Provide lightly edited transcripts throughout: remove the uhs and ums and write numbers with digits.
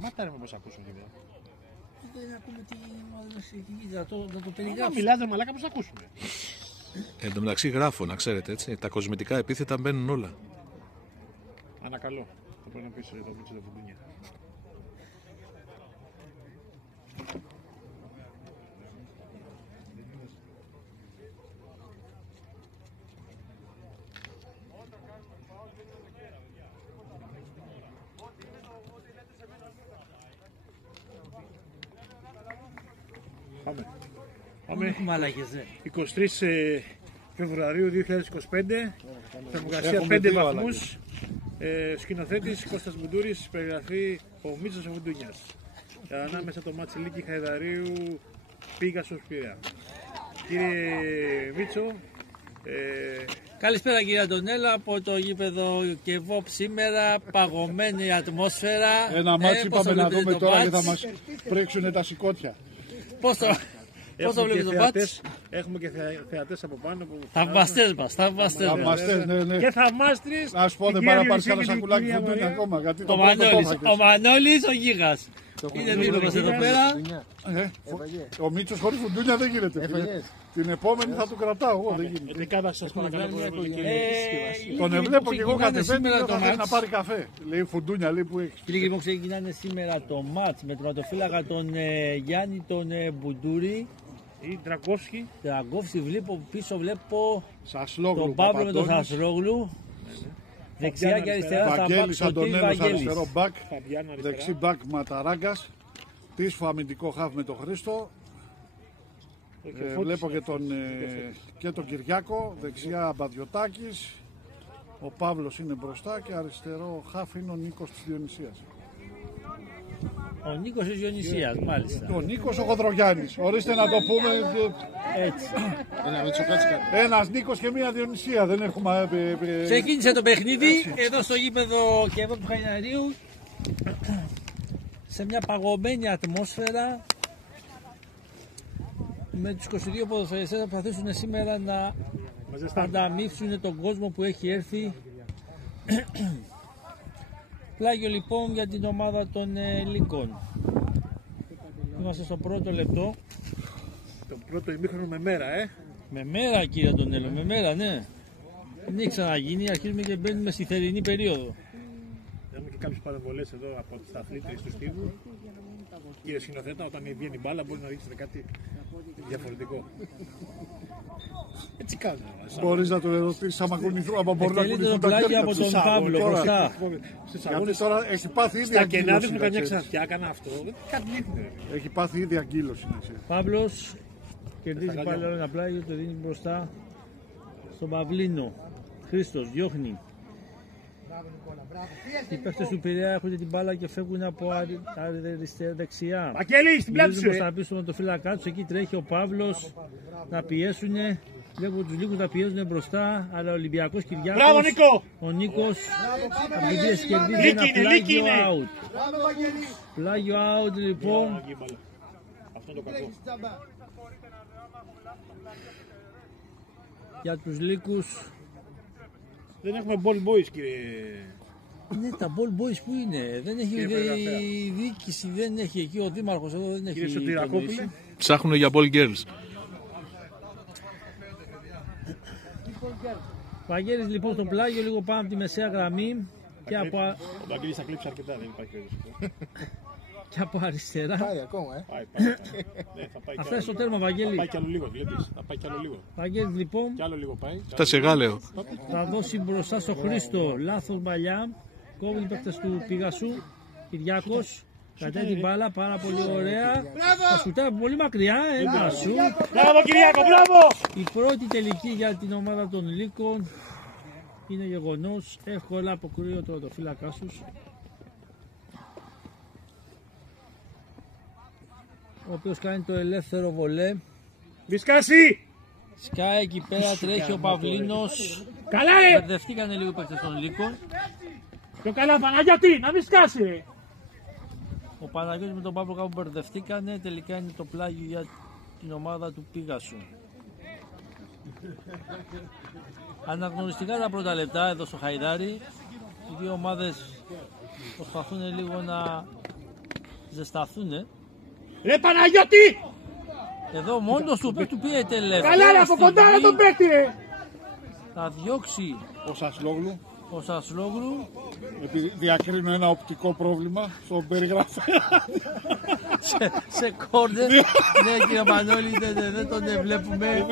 Μάταρε με πώς ακούσουν εκεί. Δεν ακούμε τι μας έχει, να το περιγράψουμε. Μιλάτε μαλάκα πώς ακούσουμε. Εν τω μεταξύ γράφω, να ξέρετε έτσι. Τα κοσμητικά επίθετα μπαίνουν όλα. Ανακαλώ. Θα πρέπει να πεις εδώ που τα φουντούνια. Πάμε. Μαλάκες, ναι. 23 Φεβρουαρίου 2025. Θερμοκρασία 5 βαθμούς. Σκηνοθέτης Κώστας Μπουντούρης. Περιγραφή ο Μίτσος ο Φουντούνιας. Ανάμεσα το μάτσι Λίκη Χαϊδαρίου Πίγασος Πειραιά. Κύριε Μίτσο. Καλησπέρα κύριε Αντωνέλα από το γήπεδο Κεβόπ σήμερα, παγωμένη ατμόσφαιρα. Ένα μάτσι είπαμε να δούμε τώρα και θα μας πρίξουν τα σηκώτια. Πώς το βλέπετε το μάτς? Έχουμε και θεατές από πάνω. Θαυμαστές μας, Θαυμαστές, ναι. Και θαυμάστρες. Να σου πω, δεν πάει να πάρεις κανένα σακουλάκι φουντούνια ακόμα. Ο Μανώλης, ο Γίγας. Είναι δίπλα μας εδώ πέρα. Ο Μίτσος χωρίς φουντούνια δεν γίνεται. Την επόμενη θα του κρατάω εγώ, δεν γίνεται. Τι κάτα σας παρακαλώ. Τον εβλέπω και εγώ κατεβαίνει και θα θέλει να πάρει καφέ. Λέει φουντούνια, λέει που έχει. Φίλοι, λοιπόν, ξεκινάνε σήμερα το μάτς με τον ματοφύλακα τον Γιάννη τον Μπουντούρη. Ή Τραγκόφσκι. Πίσω βλέπω Σασλόγλου, τον Παύλο με τον Σασλόγλου. Δεξιά και αριστερά θα Βαγγέλης Αντωνέλος αριστερό μπακ. Φαμπιάνο Δεξί μπακ Ματαράγκας. Τίσφο αμυντικό χαφ με τον Χρήστο. Βλέπω και τον Κυριάκο. Δεξιά Μπαδιωτάκης. Ο Παύλος είναι μπροστά και αριστερό χαφ είναι ο Νίκος της Διονυσίας. Ο Νίκος της Διονυσίας, μάλιστα. Ο Νίκος ο Χοδρογιάννης. Ορίστε να το πούμε. Έτσι. Ένας Νίκος και μία Διονυσία. Δεν έχουμε. Ξεκίνησε το παιχνίδι εδώ στο γήπεδο και εδώ του Χαϊδαρίου. Σε μια παγωμένη ατμόσφαιρα. Με τους 22 ποδοσφαιριστές θα προσπαθήσουν σήμερα να ανταμείψουν τον κόσμο που έχει έρθει. Πλάγιο λοιπόν για την ομάδα των Λύκων. Είμαστε στο πρώτο λεπτό. Το πρώτο ημίχρονο με μέρα, Με μέρα κύριε Αντωνέλο, με μέρα, ναι. Δεν έχει ξαναγίνει, αρχίζουμε και μπαίνουμε στη θερινή περίοδο. Έχουμε και κάποιες παρεμβολές εδώ από τις αθλήτριες του Στίβου. Κύριε σκηνοθέτα, όταν βγαίνει μπάλα μπορεί να δείξετε κάτι διαφορετικό. Έτσι κάνουμε. Μπορείς να το ερωτήσεις άμα κουνηθούν, άμα μπορεί να κουνηθούν τα πλάγια χέρια από του. τον Παύλο μπροστά. Γιατί τώρα έχει πάθει ήδη Στα κενά αγκύλωση. δείχνουν καμιά ξανθιά, έκανα αυτό. Κάτι δείχνει. Έχει πάθει ήδη αγκύλωση. Παύλος κερδίζει πάλι ένα πλάγιο, το δίνει μπροστά στον Παυλίνο. Χρήστος διώχνει. Οι παίκτες του Πειραιά έχουν την μπάλα και φεύγουν από αριστερά δεξιά. Βαγγέλη, στην πλάτη σου! Θα πίσω με το φύλακά τους, εκεί τρέχει ο Παύλος να πιέσουν. Βλέπω τους Λύκους να πιέζουν μπροστά, αλλά ο Ολυμπιακός Κυριάκος. Μπράβο, Νίκο! Ο Νίκος από την πίεση κερδίζει ένα πλάγιο out. Πλάγιο out λοιπόν. Αυτό το κακό. Για τους Λύκους. Δεν έχουμε ball boys, κύριε. Ναι, τα ball boys που είναι. Δεν έχει η διοίκηση, δεν έχει εκεί ο δήμαρχος εδώ, δεν έχει. Κύριε Σωτηρακόπουλε. Ψάχνουν για ball girls. Βαγγέλης λοιπόν στο πλάγιο, λίγο πάνω από τη μεσαία γραμμή. Και από... Ο Βαγγέλης θα κλείψει αρκετά, δεν υπάρχει περίπτωση. Και από αριστερά. Πάει ακόμα, Θα φτάσει στο τέρμα, Βαγγέλη. Θα πάει κι άλλο λίγο, βλέπεις. Θα πάει κι άλλο λίγο. Βαγγέλης λοιπόν. Κι άλλο λίγο πάει. Φτάσε Γάλεο. Θα δώσει μπροστά στο Χρήστο. Λάθος παλιά. Κόβουν οι παίκτες του Πίγασου. Κυριάκος. Κρατάει την μπάλα, πάρα πολύ ωραία. Θα σουτάει από πολύ μακριά. Ένα σουτ. Μπράβο, Κυριάκο, μπράβο! Η πρώτη τελική για την ομάδα των Λύκων είναι γεγονός. Εύκολα αποκρούει το φύλακά τους. Ο οποίος κάνει το ελεύθερο βολέ. Δισκάσει! Σκάει εκεί πέρα, τρέχει ο Παυλίνος. Καλά, ρε! Μπερδευτήκανε λίγο οι παίκτες των Λύκων. Πιο καλά, Παναγιώτη, να μην σκάσει! Ο Παναγιώτης με τον Παύλο κάπου μπερδευτήκανε. Τελικά είναι το πλάγιο για την ομάδα του Πίγασου. Αναγνωριστικά τα πρώτα λεπτά εδώ στο Χαϊδάρι. Οι δύο ομάδες Προσπαθούν λίγο να ζεσταθούν. Ρε Παναγιώτη! Εδώ μόνος του παίκτη του πήρε τελευταίο. Καλά ρε από κοντά να τον παίκτη ρε! Θα διώξει Ο Σασλόγλου. ο Σασλόγλου. Επειδή διακρίνω ένα οπτικό πρόβλημα στον περιγραφέα. σε κόρνερ. Ναι κύριε Μανώλη, δεν τον βλέπουμε.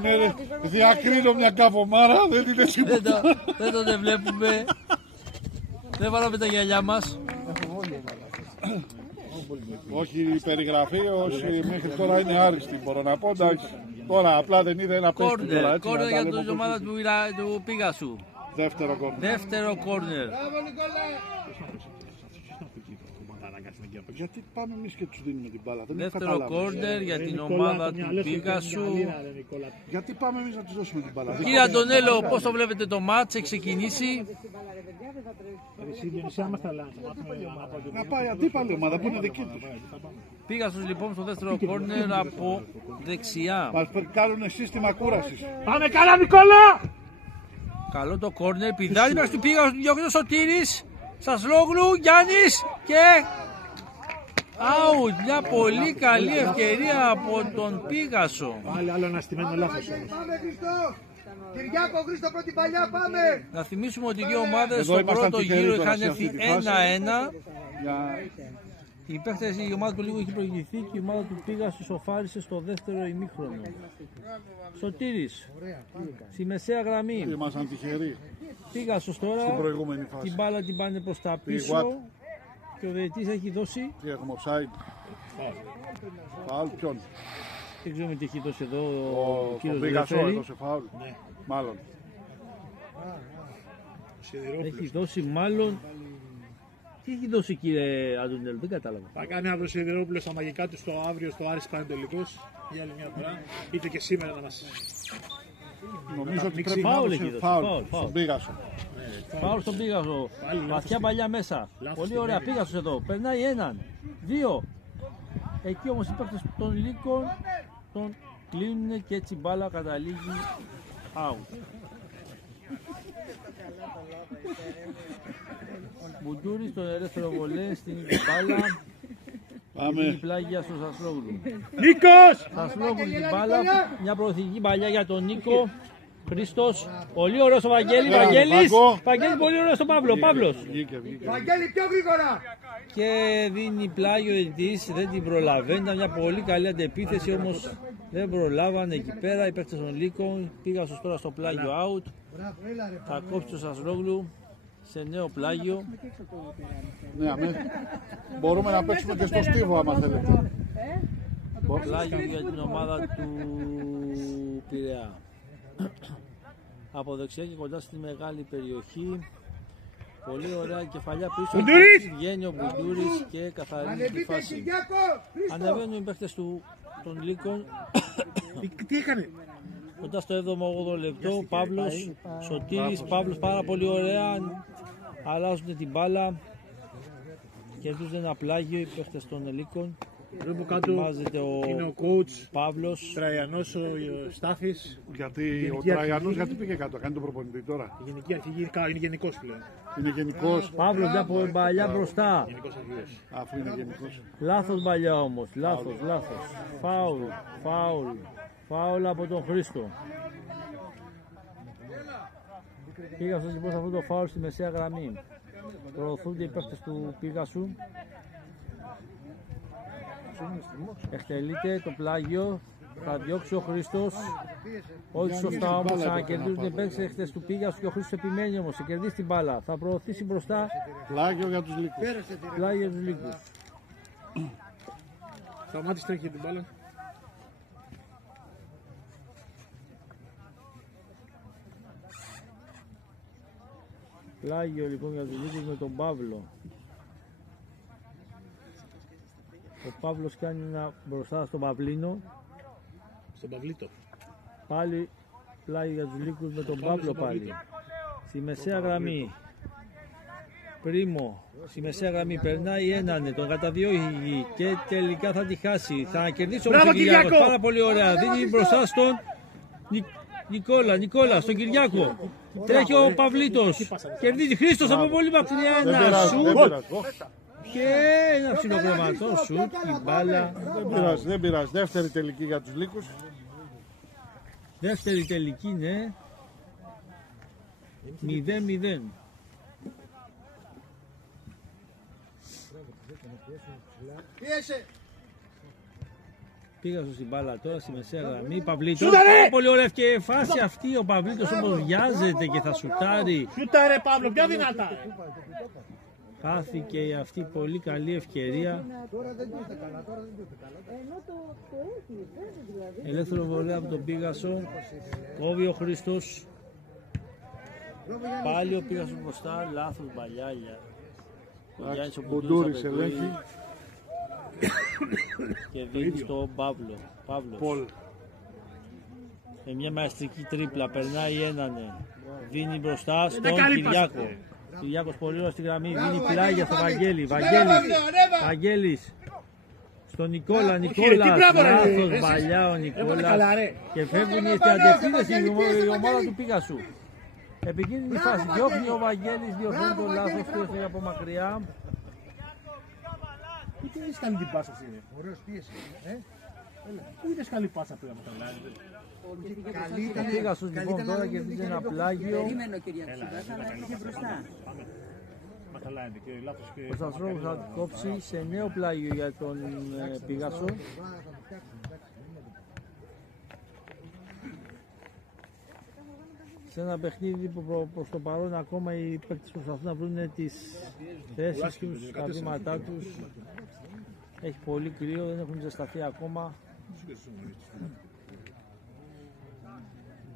Ναι, ρε, διακρίνω μια καβομάρα, δεν είναι τίποτα. Δεν τον βλέπουμε. Δεν βάλαμε τα γυαλιά μας. Όχι, η περιγραφή όσοι μέχρι τώρα είναι άριστη, μπορώ να πω. Εντάξει, τώρα απλά δεν είδε ένα παίκτη. Κόρνερ για την ομάδα του Πίγασου. Δεύτερο κόρνερ. Δεύτερο κόρνερ. Γιατί πάμε εμείς και τους δίνουμε την μπάλα. Δεν Δεύτερο κόρνερ για την ομάδα του Πίγασου. Γιατί πάμε εμείς να τους δώσουμε την μπάλα. Κύριε Αντωνέλο, πώς το βλέπετε το μάτς, έχει ξεκινήσει. Να πάει αντίπαλη ομάδα που είναι δική τους. Πίγασος λοιπόν στο δεύτερο κόρνερ από δεξιά. Μας κάνουν σύστημα κούρασης. Πάμε καλά Νικόλα! Καλό το κόρνερ, πηδάει μέχρι του Πίγασου, διώχνει ο Σωτήρης. Σασλόγλου, Γιάννης και... Out, μια πολύ καλή ευκαιρία από τον Πίγασο. Άλλο ένα στημένο λάθος όμως. Κυριάκο, Χρήστο, πρώτη παλιά, πάμε! Να θυμίσουμε ότι οι δύο ομάδες στο πρώτο γύρο είχαν έρθει 1-1. Η ομάδα του λίγο είχε προηγηθεί και η ομάδα του Πίγασου σοφάρισε στο δεύτερο ημίχρονο. Σωτήρης, στη μεσαία γραμμή. Ήμασταν τυχεροί. Πίγασος τώρα, στην προηγούμενη φάση. την μπάλα την πάνε προς τα πίσω και ο διαιτητής έχει δώσει. Τι έχουμε, offside. Φάουλ ποιον? Δεν ξέρουμε τι έχει δώσει εδώ ο κύριος Πίγασο έδωσε φάουλ. Ναι. Μάλλον. Έχει δώσει μάλλον. Τι έχει δώσει κύριε Αντωνέλο, δεν κατάλαβα. Θα κάνει αύριο Σιδηρόπουλο στα μαγικά του αύριο στο Άρης Πανετολικός για άλλη μια φορά. Είτε και σήμερα να μας... Νομίζω ότι πρέπει να δώσει φάουλ στον Πίγασο. Φάουλ στον Πίγασο. Βαθιά παλιά μέσα. Πολύ ωραία. Πίγασος εδώ. Περνάει έναν, δύο. Εκεί όμως οι παίκτες των Λύκων τον κλείνουν και έτσι η μπάλα καταλήγει out. Μπουντούρης στον ελεύθερο βολέ στην μπάλα. Πάμε. Πλάγια στο Σασλόγλου. Νίκος! Σασλόγλου την μπάλα. Μια προωθητική παλιά για τον Νίκο. Χρήστος. Πολύ ωραίος ο Βαγγέλης. Βαγγέλης πολύ ωραίος ο Παύλο. Παύλος. Βαγγέλη πιο γρήγορα. Και δίνει πλάγιο διαιτητής. Δεν την προλαβαίνει. Ήταν μια πολύ καλή αντεπίθεση όμως δεν προλάβανε εκεί πέρα. Οι παίκτες των Λύκων. Πήγαν τώρα στο πλάγιο out. Θα κόψει το Σασλόγλου σε νέο πλάγιο. Ναι, μπορούμε να παίξουμε και στο στίβο άμα θέλετε. Πλάγιο για την ομάδα του Πειραιά. Από δεξιά και κοντά στη μεγάλη περιοχή. Πολύ ωραία κεφαλιά πίσω. Βγαίνει ο Μπουντούρης και καθαρίζει τη φάση. Ανεβαίνουν οι παίκτες των Λύκων. Τι έκανε? Κοντά στο 7ο-8ο λεπτό, Παύλος, Σωτήρης, Παύλος πάρα πολύ ωραία. Αλλάζουν την μπάλα. Κερδίζουν ένα πλάγιο οι παίκτες των Λύκων. Εδώ κάτω είναι ο coach Παύλος. Τραϊανός ο Στάθης. Γιατί ο Τραϊανός γιατί πήγε κάτω, κάνει τον προπονητή τώρα. Η γενική αρχηγή είναι γενικός πλέον. Είναι γενικός. Παύλος μια παλιά μπροστά. Γενικός αρχηγός. Αφού είναι γενικός. Λάθος παλιά όμως, λάθος. Φάουλ από τον Χρήστο. Πίγασος λοιπόν σε αυτό το φάουλ στη μεσαία γραμμή. Προωθούνται οι παίκτες του Πίγασου. Εκτελείται το πλάγιο. Θα διώξει ο Χρήστος. Όχι σωστά όμως, θα κερδίζουν οι παίκτες του Πίγασου και ο Χρήστος επιμένει όμως. Θα κερδίσει την μπάλα. Θα προωθήσει μπροστά. Πλάγιο για τους Λύκους. Πλάγιο για τους Λύκους. Σταμάτησε τρέχει την μπάλα. Πλάγιο λοιπόν για τους Λύκους με τον Παύλο. Ο Παύλος κάνει ένα μπροστά στον Παυλίνο. Στον Παυλίτο. Πάλι πλάγιο για τους Λύκους με τον Παύλο πάλι. Στη μεσαία γραμμή. Πρίμο. Στη μεσαία γραμμή περνάει έναν, τον καταδιώγει και τελικά θα τη χάσει. Θα κερδίσει όμως ο Κυριάκος. Πάρα πολύ ωραία. Δίνει μπροστά στον Νικόλα, στον Κυριάκο. Τρέχει ο Παυλίτος. Κερδίζει Χρήστος από πολύ μακριά. Ένα σουτ. Και ένα ψιλοκρεματό σουτ. Η μπάλα. Δεν πειράζει. Δεύτερη τελική για τους Λύκους. Δεύτερη τελική, ναι. 0-0. Πίεσε. Πήγα στην μπάλα τώρα στη μεσαία γραμμή. Παυλίτος. Πολύ ωραία και φάση αυτή. Ο Παυλίτος όμως βιάζεται και θα σουτάρει. Σούταρε Παύλο, πιο δυνατά. Χάθηκε αυτή η πολύ καλή ευκαιρία. Ελεύθερο βολέα από τον Πίγασο. Κόβει ο Χρήστος. Πάλι ο Πίγασος μπροστά. Λάθος μπαλιάγια. Ο Γιάννης ο Μπουντούρης ελέγχει. Και δίνει στον Παύλο. Με μια μαστρική τρίπλα περνάει έναν. Δίνει μπροστά στον Κυριάκο. Κυριάκος πολύ ωραία στη γραμμή. Δίνει πλάγια στο Βαγγέλη. Βαγγέλης. Στον Νικόλα. Λάθος μπαλιά ο Νικόλας. Και φεύγουν οι αντεπίδες η ομάδα του Πίγασου. Επικίνδυνη φάση. Διώχνει ο Βαγγέλης. Διορθώνει το λάθος του από μακριά. Πού είδες καλή την πάσα εσύ, ωραίος πίεση. Πού είδες καλή πάσα που είδαμε τον Λάρη. Ο Πίγασος λοιπόν τώρα κερδίζει ένα πλάγιο. Περίμενε ο Κυριάκος, αλλά είχε μπροστά. Ο Σταθρόπουλος θα κόψει σε νέο πλάγιο για τον Πίγασο. Σε ένα παιχνίδι που προς το παρόν ακόμα οι παίκτες προσπαθούν να βρουν τις θέσεις τους, τα βήματά τους. Έχει πολύ κρύο, δεν έχουν ζεσταθεί ακόμα.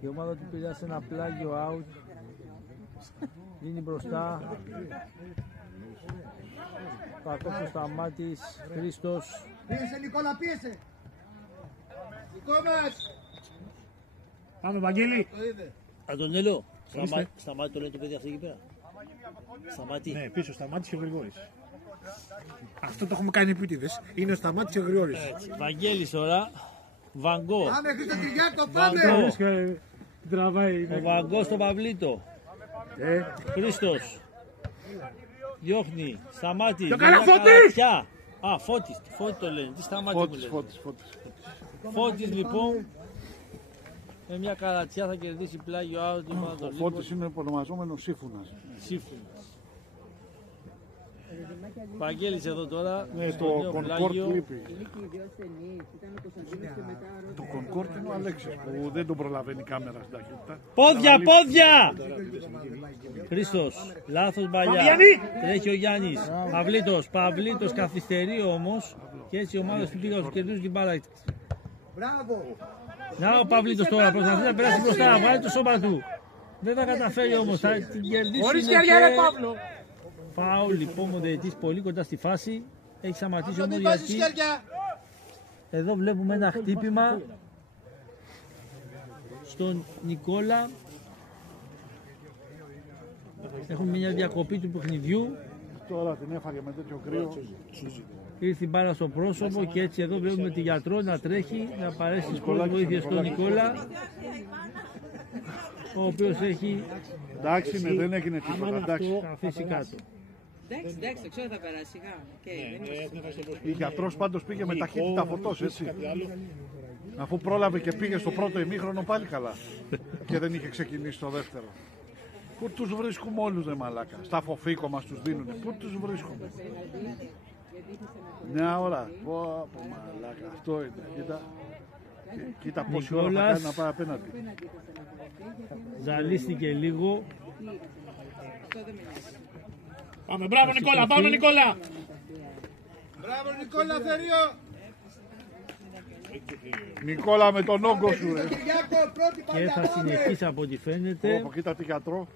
Η ομάδα του πήρε σε ένα πλάγιο out. Δίνει μπροστά. Θα κόψει ο Σταμάτης. Χρήστος. Πίεσε Νικόλα, πίεσε. Νικόλας. Πάμε Βαγγέλη. Αντωνέλο, Σταμάτη το λέει το παιδί αυτό εκεί πέρα. Σταμάτη. Ναι, πίσω Σταμάτης και ο Γρηγόρης. Αυτό το έχουμε κάνει επίτηδες. Είναι ο Σταμάτης και ο Γρηγόρης. Βαγγέλης τώρα. Βαγκό. Πάμε Χρήστο Κυριάκο, πάμε. Τραβάει. Ο Βαγκό στον Παυλίτο. Χρήστος. Διώχνει. Σταμάτη. Το καλά Φώτης! Α, Φώτης. Φώτη το λένε. Τι Σταμάτη μου λένε. Φώτης λοιπόν. Με μια καρατσιά θα κερδίσει πλάγιο out. Ο Φώτης είναι ονομαζόμενος Σύφουνας. Βαγγέλης εδώ τώρα. Ναι, το Concord λείπει. Το Concord είναι ο Αλέξης που δεν τον προλαβαίνει η κάμερα στην ταχύτητα. Πόδια! Χρήστος, λάθος μπαλιά. Τρέχει ο Γιάννης. Παυλίτος καθυστερεί όμως. Και έτσι οι ομάδες του πήγαν στους κερδίζουν την μπάλα. Μπράβο. Να ο Παυλίτος τώρα προσπαθεί να περάσει μπροστά, βάλει το σώμα του. Δεν θα καταφέρει όμως, θα την κερδίσει. Χωρίς χέρια ρε Παύλο. Φάουλ λοιπόν ο διαιτητής πολύ κοντά στη φάση. Έχει σταματήσει όμως γιατί εδώ βλέπουμε ένα χτύπημα στον Νικόλα. Έχουμε μια διακοπή του παιχνιδιού. Τώρα την έφαγε με τέτοιο κρύο. Ήρθε η μπάλα στο πρόσωπο και έτσι εδώ βλέπουμε τη γιατρό να τρέχει να παρέσει τις πρώτες βοήθειες στον Νικόλα, ο οποίος έχει Εντάξει, ναι, δεν έγινε τίποτα. Εντάξει. αφήσει κάτω. Εντάξει, το ξέρω θα περάσει σιγά. Η γιατρός πάντως πήγε με ταχύτητα φωτός, έτσι. Αφού πρόλαβε και πήγε στο πρώτο ημίχρονο πάλι καλά. Και δεν είχε ξεκινήσει το δεύτερο. Πού τους βρίσκουμε όλους ρε μαλάκα. Στα φοφίκο μας τους δίνουνε. Πού τους βρίσκουμε. Μια ώρα. Πω μαλάκα. Αυτό είναι. Κοίτα. Κοίτα πόση ώρα θα κάνει να πάει απέναντι. Ζαλίστηκε λίγο. Πάμε, μπράβο Νικόλα, πάμε Νικόλα. Μπράβο Νικόλα Θερίο. Νικόλα με τον όγκο σου ρε. Και θα συνεχίσει από ό,τι φαίνεται. Κοίτα τη γιατρό.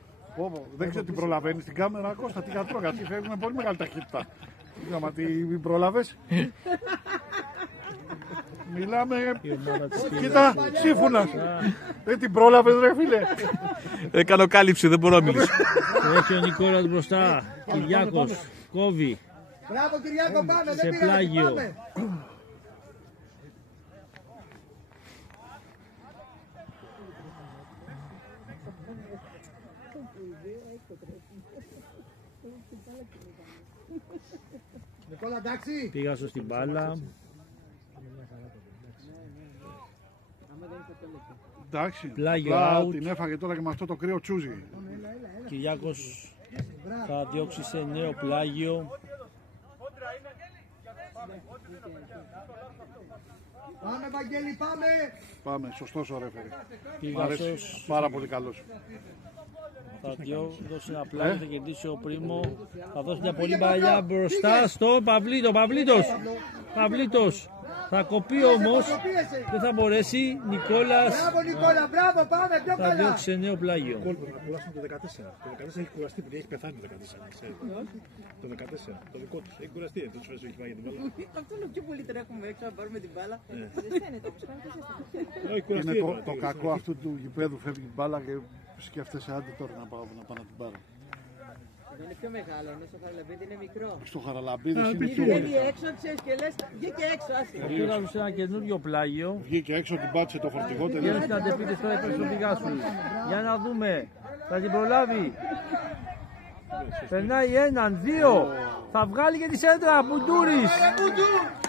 Δεν ξέρω τι προλαβαίνει στην κάμερα. Κώστα τη γιατρό γιατί φεύγει με πολύ μεγάλη ταχύτητα. Είδαμε τι πρόλαβες. Μιλάμε. Κοίτα, Σύφουνας. Δεν την πρόλαβες ρε φίλε. Έκανα κάλυψη, δεν μπορώ να μιλήσω. Έχει ο Νικόλας μπροστά. Κυριάκος κόβει. Μπράβο Κυριάκο, πάμε. Σε πλάγιο. Νικόλα, εντάξει. Πήγασο στην μπάλα. Εντάξει, Πλάγιο απλά out. την έφαγε τώρα και με αυτό το κρύο τσούζι. Κυριάκος θα διώξει σε νέο πλάγιο. Πάμε, Βαγγέλη, πάμε. Πάμε, σωστός ο ρέφερη. Μ' αρέσει, Πήγασος πάρα πολύ καλός. θα δώσει ένα πλάγιο, θα κερδίσει ο Πρίμο. Θα δώσει μια πολύ παλιά μπροστά στο Παυλίτο. Παυλίτος. Θα κοπεί όμως, δεν θα μπορέσει. Νικόλας Μπράβο, Νικόλα, μπράβο, πάμε πιο θα καλά. διώξει σε νέο πλάγιο. Κόλπο να κουράσουν το 14. Το 14 έχει κουραστεί, επειδή έχει πεθάνει το 14. Ξέρετε. Το 14, το δικό του. Έχει κουραστεί, τόσο φορές έχει πάει για την μπάλα. Αυτό είναι πιο πολύ τρέχουμε έξω να πάρουμε την μπάλα. Δεν φαίνεται όμως. Έχει κουραστεί. Είναι τώρα, το κακό αυτού του γηπέδου, φεύγει την μπάλα και σκέφτεσαι άντε τώρα να πάω να την πάρω. Είναι πιο μεγάλο, ενώ στο Χαραλαμπίδι είναι μικρό. Στο Χαραλαμπίδης είναι πιο Βγαίνει μεγάλο. έξω, ξέρεις και λες, βγήκε έξω, άσε. Πήγαμε σε ένα καινούριο πλάγιο. Βγήκε έξω, την πάτησε το φορτηγό Βγαίνει τελείως. στην αντεπίθεση τώρα υπέρ του Πηγάσου. Για να δούμε. Θα την προλάβει. Περνάει έναν, δύο. Θα βγάλει και τη σέντρα. Μπουντούρης.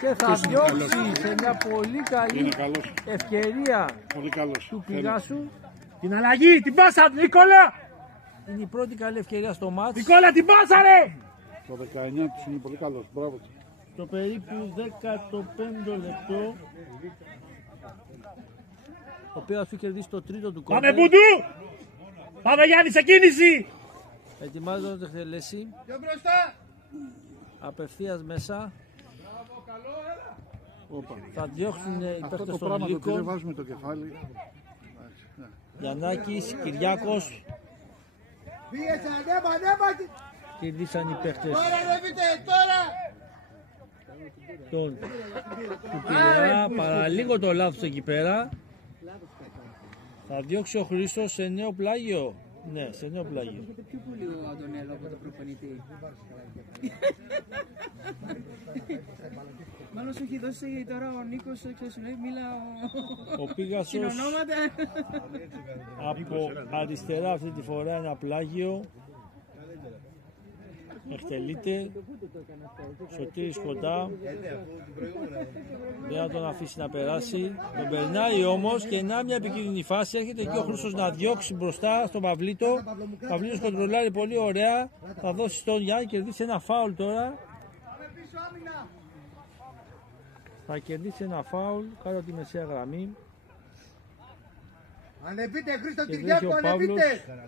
Και θα διώξει σε μια πολύ καλή Είναι καλός, ευκαιρία πολύ καλός. του Πηγάσου. Την αλλαγή, την πάσα, Νικόλα! Είναι η πρώτη καλή ευκαιρία στο μάτς. Νικόλα, την πάσα, ρε! Το 19 τους είναι πολύ καλός, μπράβο. Στο περίπου 15ο λεπτό. Ο Πηγάσου έχει κερδίσει το τρίτο του Πάμε, κόρνερ. Μπουντού! Πάμε, Γιάννη, σε κίνηση! Ετοιμάζεται να το εκτελέσει. Πιο μπροστά. Απευθείας μέσα. Θα διώξουν οι Αυτό παίκτες το των πράγμα το ότι δεν Λύκων. βάζουμε το κεφάλι. Γιαννάκης, Κυριάκος. Πίεσε, ανέβα. Κερδίσαν οι παίκτες Τώρα, ρεύετε, τώρα. του Πειραιά. Παραλίγο το λάθος εκεί πέρα. Θα διώξει ο Χρήστος σε νέο πλάγιο. Ναι, σε νέο πλάγιο. Πιο πολύ ο Αντωνέλο από τον προπονητή. Μάλλον σου έχει δώσει τώρα ο Νίκος, ξέρεις, μίλα Ο Πήγασος συνονόματα. από αριστερά αυτή τη φορά ένα πλάγιο. Εκτελείται. Σωτήρης κοντά. Δεν θα τον αφήσει να περάσει. Τον περνάει όμως και να μια επικίνδυνη φάση. Έρχεται εκεί ο Χρήστος να διώξει μπροστά στον Παυλίτο. Ο Παυλίτος κοντρολάρει πολύ ωραία. Θα δώσει στον Γιάννη, κερδίσει ένα φάουλ τώρα. Θα κερδίσει ένα φάουλ κάτω από τη μεσαία γραμμή. Ανεβείτε, Χρήστο Και δεν Κυριάκο, έχει ο Παύλος ανεβείτε.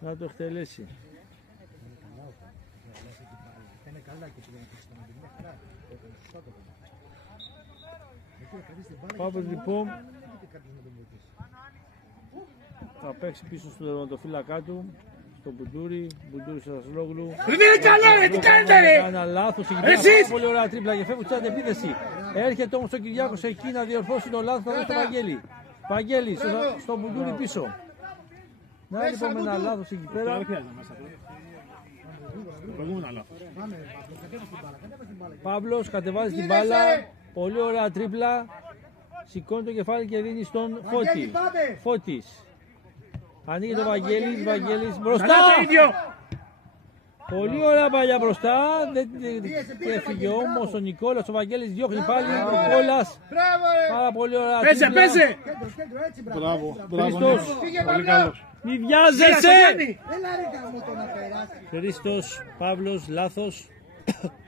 να το εκτελέσει. Παύλος λοιπόν θα παίξει πίσω στο τερματοφύλακά του, στο Μπουντούρι, Μπουντούρι στο Σασλόγλου. Είναι καλά, ρε, τι κάνετε, ρε! Ένα λάθος, εκεί πέρα Εσείς! πολύ ωραία τρίπλα και φεύγουν στην αντεπίθεση. Έρχεται όμως ο Κυριάκος εκεί να διορθώσει το λάθος, θα δώσει στο Βαγγέλη. Βαγγέλη στο Μπουντούρι πίσω. Να λοιπόν με ένα λάθος εκεί πέρα. Δεν χρειάζεται να μας αυτό. Προηγούμενα λάθος. Παύλος κατεβάζει την μπάλα. Πολύ ωραία τρίπλα. Σηκώνει το κεφάλι και δίνει στον Φώτη. Φώτης. Ανοίγει το Βαγγέλης. Βαγγέλης μπροστά. Καλά το ίδιο! Πολύ ωραία παλιά μπροστά. Δεν έφυγε όμως ο Νικόλας. Ο Βαγγέλης διώχνει πάλι. Ο Νικόλας. Πάρα πολύ ωραία Πέσε, τρίπλα. πέσε! Μπράβο, Χριστός. πολύ καλός. Μη βιάζεσαι. Έλα, ρε, γαμώ το να περάσει. Χρήστος, Παύλος, λάθος.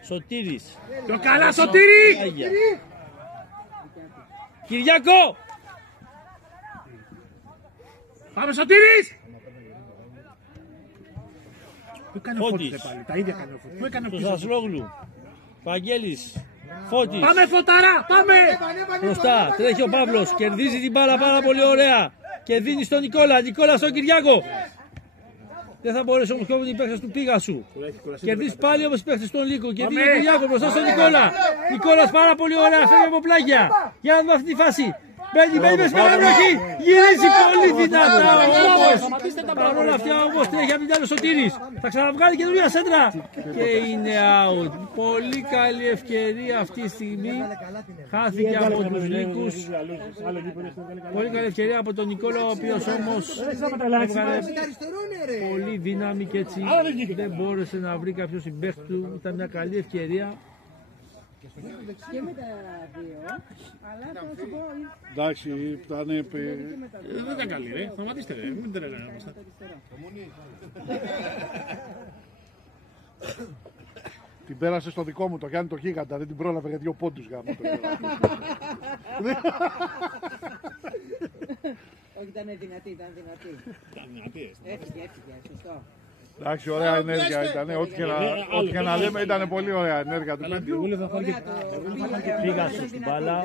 Σωτήρης. Το καλά, Σωτήρη! Άγια. Κυριάκο! Πάμε, Σωτήρης! Πού έκανε ο Φώτης. Φώτης πάλι, τα ίδια έκανε ο Φώτης. Πού έκανε ο Το πίσω. Σασλόγλου. Βαγγέλης. Φώτης. Πάμε, Φωτάρα, πάμε! Μπροστά. Τρέχει ο Παύλος. Κερδίζει την μπάλα πάρα πολύ ωραία. Και δίνει στον Νικόλα. Νικόλα στον Κυριάκο. Δεν θα μπορέσει όμως κόβουν οι παίκτες του Πήγασου. Κερδίζει πάλι όμως οι παίκτες των Λύκων. Κερδίζει ο Κυριάκο μπροστά στον Νικόλα. Νικόλας πάρα πολύ ωραία. Φεύγει από πλάγια. Για να δούμε αυτή τη φάση. Μπαίνει μέσα στην καταβροχή. Γυρίζει πολύ δυνατά όμως. Παρ' όλα αυτά όμως τρέχει από την άλλη ο Σωτήρης. Θα ξαναβγάλει καινούργια σέντρα. Και είναι out. Πολύ καλή ευκαιρία αυτή τη στιγμή. Χάθηκε από τους Λύκους. Πολύ καλή ευκαιρία από τον Νικόλα, ο οποίος όμως έβγαλε πολύ δύναμη και έτσι δεν μπόρεσε να βρει κάποιο συμπαίχτη του. Ήταν μια καλή ευκαιρία. Και με τα δύο, αλλά θα σου πω... Εντάξει, ήταν... Δεν ήταν καλή, ρε. Σταματήστε, ρε. Μην τρελαίνομαστε. Την πέρασε στο δικό μου, το Γιάννη το Γίγαντα, δεν την πρόλαβε για 2 πόντους γάμο. Όχι, ήταν δυνατή, ήταν δυνατή. Ήταν δυνατή. Έφυγε, σωστό. Εντάξει, ωραία ενέργεια ήταν. Ό,τι και να λέμε ήταν πολύ ωραία ενέργεια του παιδιού. Πήγασε στην μπάλα.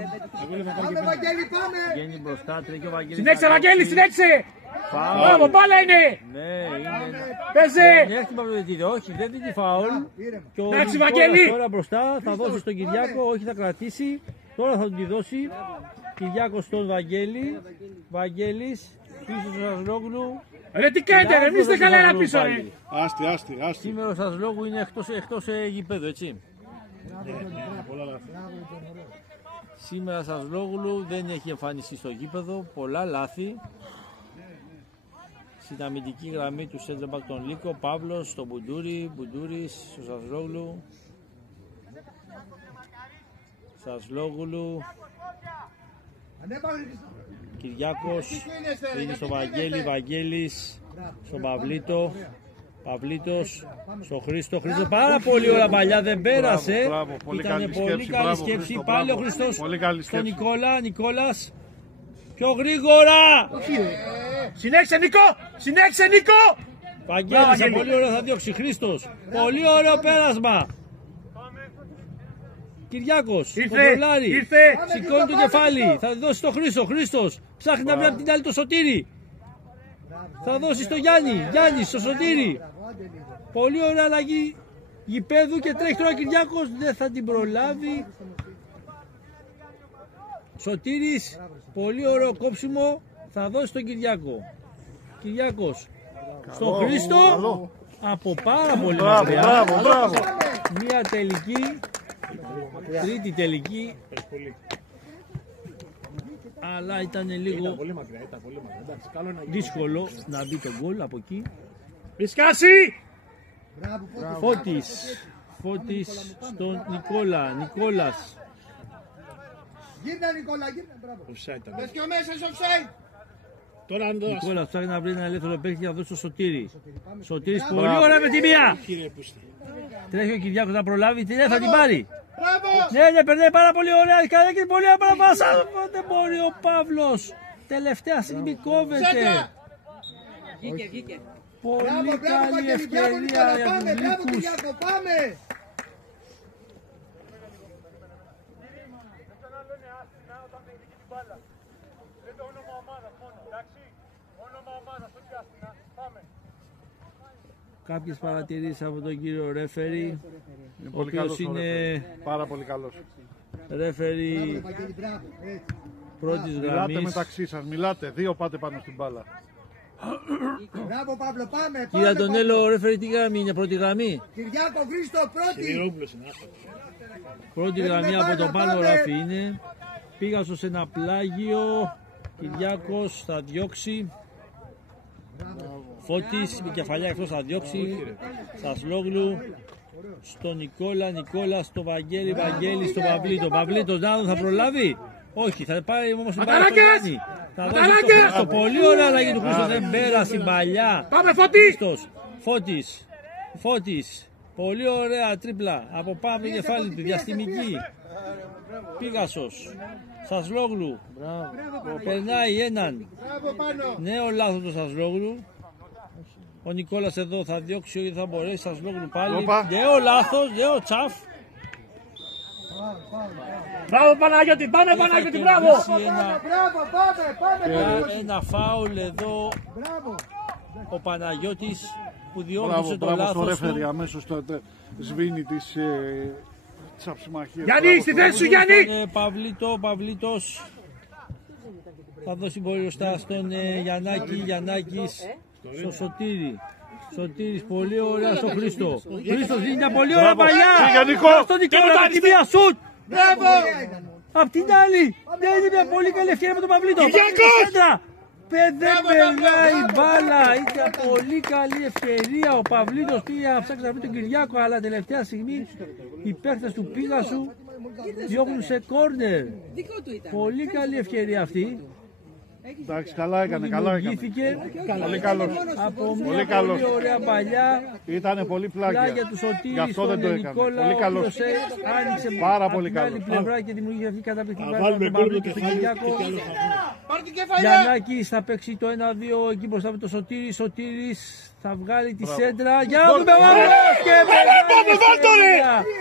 Πάμε Βαγγέλη, πάμε! Βγαίνει μπροστά, τρέχει ο Βαγγέλης. Συνέχισε, Βαγγέλη, συνέχισε! Μπράβο, μπάλα είναι! Ναι, είναι. Πέσε! Δεν έχει παπλετήδη, όχι, δεν δίνει φαουλ. Και ο Εντάξει, Νικόλας Βαγγέλη! τώρα μπροστά θα δώσει στον Κυριάκο, όχι θα κρατήσει. Τώρα θα του τη δώσει. Κυριάκος στον Βαγγέλη. Βαγγέλης, πίσω στο Σασλόγλου. Ρε τι κάνετε ρε, εμείς δεν καλά ένα πίσω ρε! Άστη. Σήμερα ο Σασλόγλου είναι εκτός γηπέδου, έτσι. Σήμερα Σασλόγλου δεν έχει εμφανιστεί στο γήπεδο, πολλά λάθη. Στην αμυντική γραμμή του Σέντρεμπακ τον Λίκο, Παύλος στο Μπουντούρι, Μπουντούρις στο Σασλόγλου. Σασλόγλου. Κυριάκος είναι στο Βαγγέλη, Βαγγέλης στον Παυλίτο, Παυλίτος στο Χρήστο, Χρήστο πάρα πολύ ώρα παλιά δεν πέρασε. Ήταν πολύ καλή σκέψη, πάλι ο Χρήστος στον Νικόλα, Νικόλας πιο γρήγορα. Συνέχισε Νίκο, συνέχισε Νίκο! Βαγγέλης, πολύ ωραίο θα διώξει, Χρήστος, πολύ ωραίο πέρασμα. Κυριάκος, κοντρολάρει, σηκώνει το κεφάλι, θα δώσει στο Χρήστο, Χρήστος ψάχνει να βρει από την άλλη το Σωτήρι. Θα δώσει στο Γιάννη, Γιάννη στο Σωτήρι. Πολύ ωραία αλλαγή γηπέδου και τρέχει τώρα ο Κυριάκος, δεν θα την προλάβει. Σωτήρης, πολύ ωραίο κόψιμο, θα δώσει στον Κυριάκο. Κυριάκος, στον Χρήστο, από πάρα πολύ μακριά. Μία τελική. Τρίτη τελική, αλλά ήταν λίγο δύσκολο να μπει το γκολ από εκεί. Πισκάσει! Φώτης στον Νικόλα, Νικόλας. Γύρνα Νικόλα, γύρνα, μπράβο. Offside. Πες και ο μέσας offside. Τώρα Νικόλας ψάχνει να βρει ένα ελεύθερο παίκτη για να δώσει στο Σωτήρι. Σωτήρης πολύ ωραία με τη μία. Τρέχει ο Κυριάκος να προλάβει, τι θα την πάρει. Ναι, περνάει πάρα πολύ ωραία, κάνει και πολύ απραβάσα. Δεν μπορεί ο Παύλος. Τελευταία στιγμή κόβεται. Βγήκε. Πολύ καλή ευκαιρία για τους Λύκους. Πάμε! Κάποιες παρατηρήσεις από τον κύριο ρέφερι, ο οποίος καλός είναι πάρα πολύ καλός. ρέφερι πρώτης Μιλάτε γραμμής. μεταξύ σας, μιλάτε, 2 πάτε πάνω στην μπάλα. Μπράβο Παύλο, πάμε! Κύριε Αντωνέλο, ο ρέφερι τι γραμμή είναι, πρώτη γραμμή. Κυριάκο Χρήστο, πρώτη! Πρώτη γραμμή από τον πάνω γράφει είναι. Πήγασο σε ένα πλάγιο, Κυριάκος θα διώξει. Φώτης με κεφαλιά εκτός θα διώξει. Σασλόγλου στον Νικόλα, Νικόλα στο Βαγγέλη, Βαγγέλη στο Παυλίτο. Παυλίτο Νάδο θα προλάβει. Όχι, θα πάρει όμως την μπάλα στο Γιάννη. Θα δώσει στο Χρήστο. Πολύ ωραία αλλαγή του Χρήστο, δεν πέρασε η παλιά. Πάμε Φώτη! Φώτης. Πολύ ωραία τρίπλα από πάνω το κεφάλι του, διαστημική. Πίγασος. Σασλόγλου. Περνάει έναν. Νέο λάθος του Σασλόγλου. Ο Νικόλας εδώ θα διώξει όχι θα μπορέσει. Σασλόγλου πάλι. Νέο λάθος, νέο τσαφ. Μπράβο Παναγιώτη, πάμε Παναγιώτη, μπράβο! Ένα φάουλ εδώ. Ο Παναγιώτης που διόρθωσε το λάθος του. Ρέφερι αμέσως τότε σβήνει τις αψημαχίες. Γιάννη, στη θέση σου Γιάννη! Παυλίτος. Θα δώσει πολύ μπροστά στον Γιαννάκη. Γιαννάκης στο Σωτήρη. Σωτήρης πολύ ωραία στο Χρήστο. Χρήστος δίνει μια πολύ ωραία παλιά. Στον Νικόλα τη μία σουτ. Μπράβο! Απ' την άλλη είναι μια πολύ καλή ευκαιρία με τον Παυλίτο. Δεν περνάει η μπάλα. Ήταν πολύ καλή ευκαιρία. Ο Παυλίτος πήγε να ψάξει να βρει τον Κυριάκο, αλλά τελευταία στιγμή οι παίκτες του Πίγασου διώχνουν σε κόρνερ. Πολύ καλή ευκαιρία αυτή. Εντάξει, καλά έκανε, καλά έκανε. Πολύ καλός. Από μια πολύ ωραία παλιά. Ήτανε πολύ πλάγια. Του Σωτήρη, γι' αυτό δεν το έκανε. Νικόλα, πολύ καλός. Άνοιξε πάρα πολύ την άλλη καλός. πλευρά και δημιουργεί αυτή η καταπληκτική Θα βάλουμε γκολ με το Κυριάκο. Πάρ' την κεφαλιά! Γιαννάκης θα παίξει το 1-2 εκεί μπροστά με το Σωτήρη. Σωτήρης θα βγάλει τη σέντρα. Για να δούμε και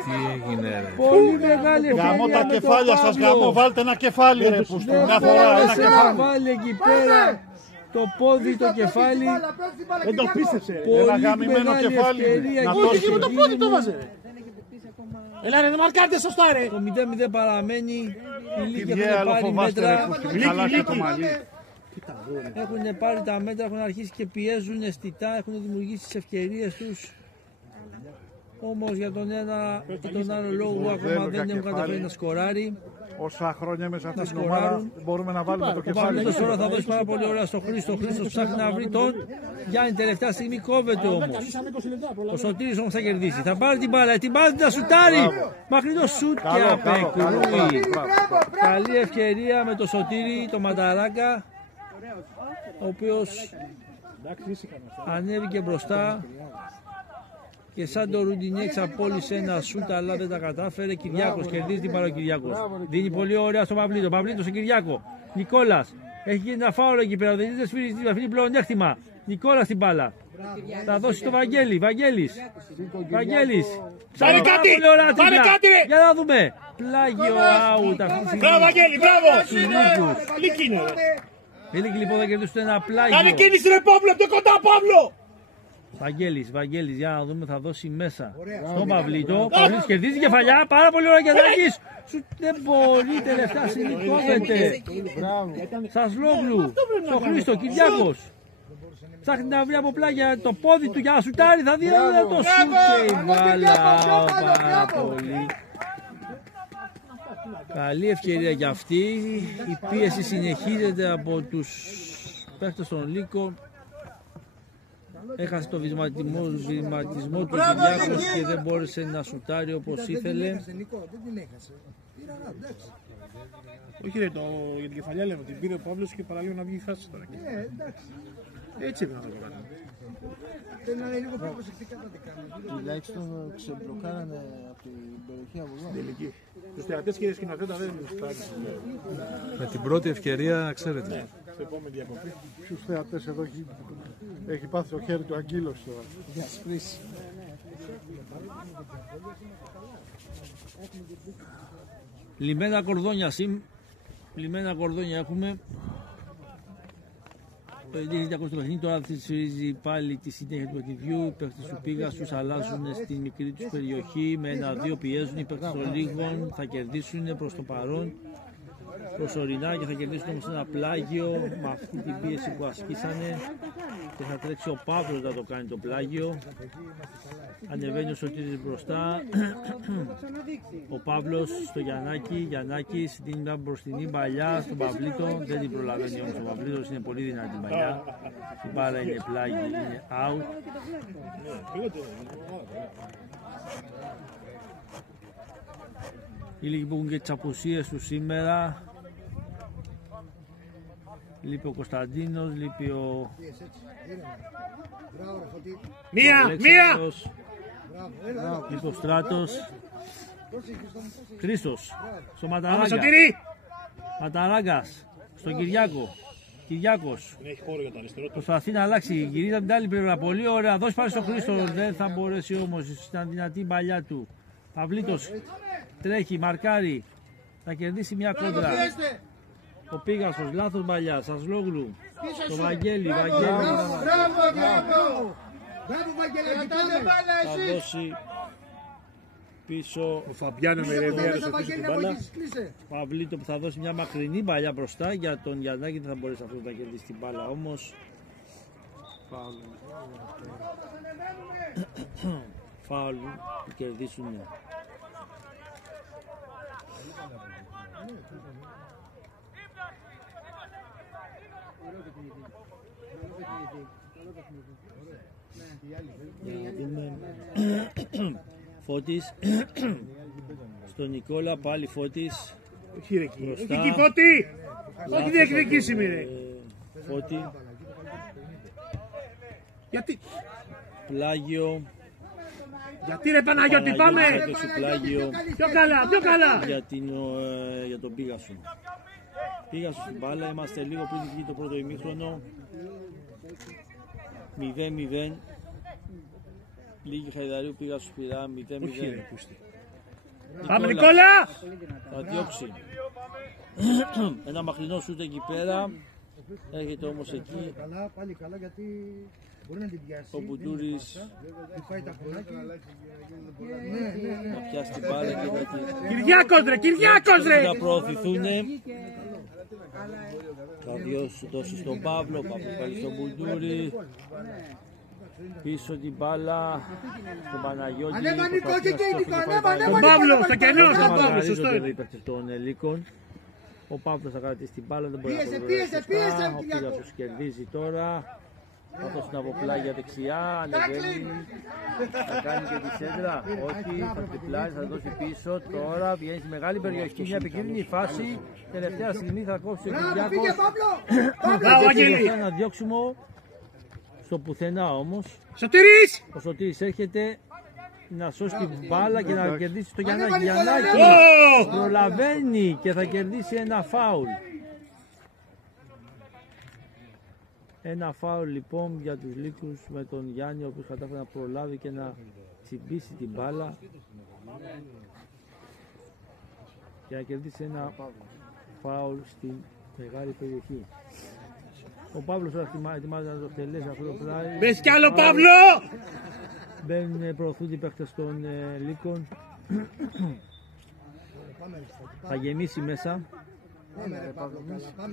Τι έγινε ρε. πολύ μεγάλη ευκαιρία. Γαμώ τα κεφάλια σας, γαμώ. Βάλτε ένα κεφάλι ρε που στο μια φορά. Ένα Θα κεφάλι. βάλει εκεί πέρα το πόδι, το κεφάλι. Δεν το πίστεψε. Ένα γαμημένο κεφάλι. Να το Όχι, με το πόδι το βάζε. Έλα ρε, δεν μαρκάρτε σωστά ρε. Το 0-0 παραμένει. Οι Τι λίγοι βγαίνει έχουν πάρει φοβάστε ρε μέτρα. που στην χαλάσει το μαλλί. Έχουν πάρει τα μέτρα, έχουν αρχίσει και πιέζουν αισθητά, έχουν δημιουργήσει τις ευκαιρίες τους. Όμως για τον ένα ή τον άλλο λόγο ακόμα δεν έχουν καταφέρει να σκοράρει. Όσα χρόνια μέσα αυτή την σκοράρουν. ομάδα μπορούμε να βάλουμε το Ο κεφάλι. Παυλίτος τώρα θα δώσει πάρα πολύ ωραία στο Χρήστο. Ο Χρήστος ψάχνει να βρει τον Γιάννη. Τελευταία στιγμή κόβεται όμως. Ο Σωτήρης όμως θα κερδίσει. Θα πάρει την μπάλα. Την μπάλα θα σουτάρει. Μακρινό σουτ και απεκρούει. Καλή ευκαιρία με το Σωτήρη, το Μανταράκα, ο οποίος ανέβηκε μπροστά και σαν το Ρουντινιέ εξαπόλυσε ένα σούτ, αλλά δεν τα κατάφερε. Κυριάκος κερδίζει την μπάλα. Ο Κυριάκος δίνει πολύ ωραία στον Παυλίτο. Παυλίτο στον Κυριάκο. Νικόλας έχει γίνει ένα φάουλο εκεί πέρα. Δεν σφυρίζει, αφήνει πλεονέκτημα. Νικόλας την μπάλα. Θα δώσει στο Βαγγέλη. Βαγγέλης. Πάρε κάτι! Πάρε κάτι ρε! Για να δούμε. Πλάγιο out αυτή τη στιγμή. Μπράβο Βαγγέλη, μπράβο! Λύκους. Οι Λύκοι λοιπόν θα κερδίσουν ένα πλάγιο. Κάνε κίνηση ρε Παύλο, πιο κοντά Παύλο! Βαγγέλης, για να δούμε, θα δώσει μέσα στον Παυλίτο. Παυλίτος κερδίζει κεφαλιά, πάρα πολύ ωραία Γιαννάκης. Δεν μπορεί, τελευταία στιγμή κόβεται. Σασλόγλου, στο Χρήστο, Κυριάκος. Ψάχνει να βρει από πλάγια το πόδι του για να σουτάρει, θα δει το σουτ και η μπάλα. Πάρα πολύ. Καλή ευκαιρία για αυτή. Η πίεση συνεχίζεται από τους παίκτες των Λύκων. Έχασε το βηματισμό του Κυριάκος και δεν μπόρεσε να σουτάρει όπως ήθελε. Όχι ρε, για την κεφαλιά λέμε, την πήρε ο Παύλος και παραλίγο να βγει η φάση τώρα. Έτσι έπρεπε να το κάνουμε. Θέλει να είναι λίγο πιο προσεκτικά να την κάνουμε. Τουλάχιστον ξεμπλοκάρανε από την περιοχή από εδώ. Τελική. Τους θεατές και σκηνοθέτα δεν τους φτάνει. Με την πρώτη ευκαιρία, ξέρετε. Στο επόμενο διακοπή. Ποιους θεατές εδώ έχει πάθει το χέρι του αγκύλωση τώρα. Για σπρίση. Λιμένα κορδόνια λιμένα κορδόνια έχουμε. Το 1900 το παιχνίδι τώρα θυσιάζει πάλι τη συνέχεια του παιχνιδιού. Οι παίκτες του Πίγασους αλλάζουν στην μικρή τους περιοχή. Με 1-2 πιέζουν οι παίκτες των Λίγων. Θα κερδίσουν προς το παρόν προσωρινά και θα κερδίσουν όμως ένα πλάγιο με αυτή την πίεση που ασκήσανε. Και θα τρέξει ο Παύλος να το κάνει το πλάγιο. Ανεβαίνει ο Σωτήρης μπροστά. Ο Παύλος στο Γιαννάκη. Γιαννάκης δίνει μια μπροστινή παλιά στον Παυλίτο. Δεν την προλαβαίνει όμως ο Παυλίτος, είναι πολύ δυνατή παλιά. Η μπάλα είναι πλάγι, είναι out. Οι λίγοι που έχουν και τις απουσίες του σήμερα. Λείπει ο Κωνσταντίνος, λείπει ο Μία! λείπει ο Στράτος. Χρήστος, στο Άμα Ματαράγκα. Σωτήρη! Ματαράγκας, στον Κυριάκος. Έχει χώρο για το αριστερό του. Προσπαθεί να αλλάξει, γυρίζει από την άλλη πλευρά. Πολύ ωραία, δώσει πάλι στον Χρήστο. Δεν θα μπορέσει όμως, ήταν δυνατή η παλιά του. Παυλίτος τρέχει, μαρκάρει. Θα κερδίσει μια κόντρα. Ο Πίγασος, λάθος παλιά, Σασλόγλου. Το Βαγγέλη. Μπράβο, Θα δώσει πίσω. Ο Φαμπιάνο με ηρεμία να σωθήσει την μπάλα. Παυλίτο που θα δώσει μια μακρινή παλιά μπροστά για τον Γιαννάκη, δεν θα μπορέσει αυτό να κερδίσει την μπάλα όμως. Φάουλ που κερδίσουν. Για να δούμε. Φώτης στον Νικόλα, πάλι Φώτης. Όχι ρε εκεί, όχι εκεί Φώτη! Όχι διεκδικήσιμη ρε! Φώτη. Γιατί? Πλάγιο. Γιατί ρε Παναγιώτη, πάμε! Πλάγιο. Πιο καλά, πιο καλά! Για τον Πίγασο. Πίγασο στην μπάλα, είμαστε λίγο πριν βγει το πρώτο ημίχρονο. 0-0. Λίγη Χαϊδαρίου, Πίγασο Σπυρά, 0-0. Πάμε Νικόλα! Θα διώξει. Ένα μαχρινό σούτ εκεί πέρα. Έρχεται όμως εκεί. Πάλι καλά γιατί μπορεί να την πιάσει. Ο Μπουντούρης να πιάσει την μπάλα και να την... Κυριάκος ρε, Κυριάκος ρε! Θα προωθηθούν. Θα δώσει στον Παύλο, Παύλο πάλι στον Μπουντούρη. Πίσω την μπάλα στον Παναγιώτη. Ανέβα Νικό και Νικό, ανέβα. Τον Παύλο, στο κενό, στον Παύλο, σωστό είναι. Των Ελίκων. Ο Παύλος θα κρατήσει την μπάλα, δεν μπορεί να το πίεσε, ο Πίγασος κερδίζει τώρα. Θα δώσει την αποπλάγια δεξιά, ανεβαίνει. Θα κάνει και τη σέντρα. Όχι, θα τριπλάζει, θα δώσει πίσω. Τώρα βγαίνει στη μεγάλη περιοχή. Μια επικίνδυνη φάση. Τελευταία στιγμή θα κόψει ο Κυριάκος. Ένα διώξιμο. Στο πουθενά όμως. Σωτήρης! Ο Σωτήρης έρχεται να σώσει την μπάλα και να κερδίσει το Γιαννάκη. Γιαννάκη προλαβαίνει και θα κερδίσει ένα φάουλ. Ένα φάουλ λοιπόν για τους Λύκους με τον Γιάννη, ο οποίος κατάφερε να προλάβει και να τσιμπήσει την μπάλα και να κερδίσει ένα φάουλ στην μεγάλη περιοχή. Ο Παύλος τώρα ετοιμάζει να το εκτελέσει αυτό το πλάι. Μπες κι άλλο Παύλο! Μπαίνουν, προωθούνται οι παίκτες των Λύκων. Θα γεμίσει μέσα. Πάμε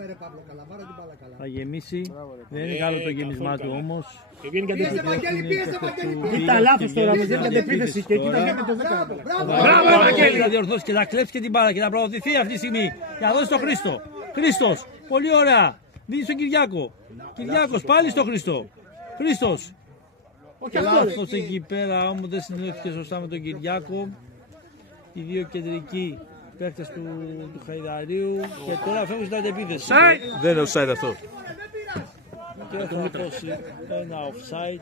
ρε Παύλο, καλά, πάρε την μπάλα καλά. Θα γεμίσει. Δεν είναι καλό το γεμισμά του όμως. Και βγαίνει Πίεσε Βαγγέλη, πίεσε Βαγγέλη. Κοίτα λάθος τώρα, με την επίθεση και κοίτα βγαίνει το 10. Μπράβο Βαγγέλη! Θα διορθώσει και θα κλέψει και την μπάλα και θα προωθηθεί αυτή τη στιγμή. Για να δώσει στον Χρήστο. Χρήστος, πολύ ωραία. Δίνει στον Κυριάκο. Κυριάκος πάλι στον Χρήστο. Χρήστος. Λάθος εκεί πέρα όμως, δεν συνδέθηκε σωστά με τον Κυριάκο. Οι δύο κεντρικοί παίκτες του Χαϊδαρίου και τώρα φεύγουν στην αντεπίθεση. Δεν είναι offside αυτό. Και θα δώσει ένα offside.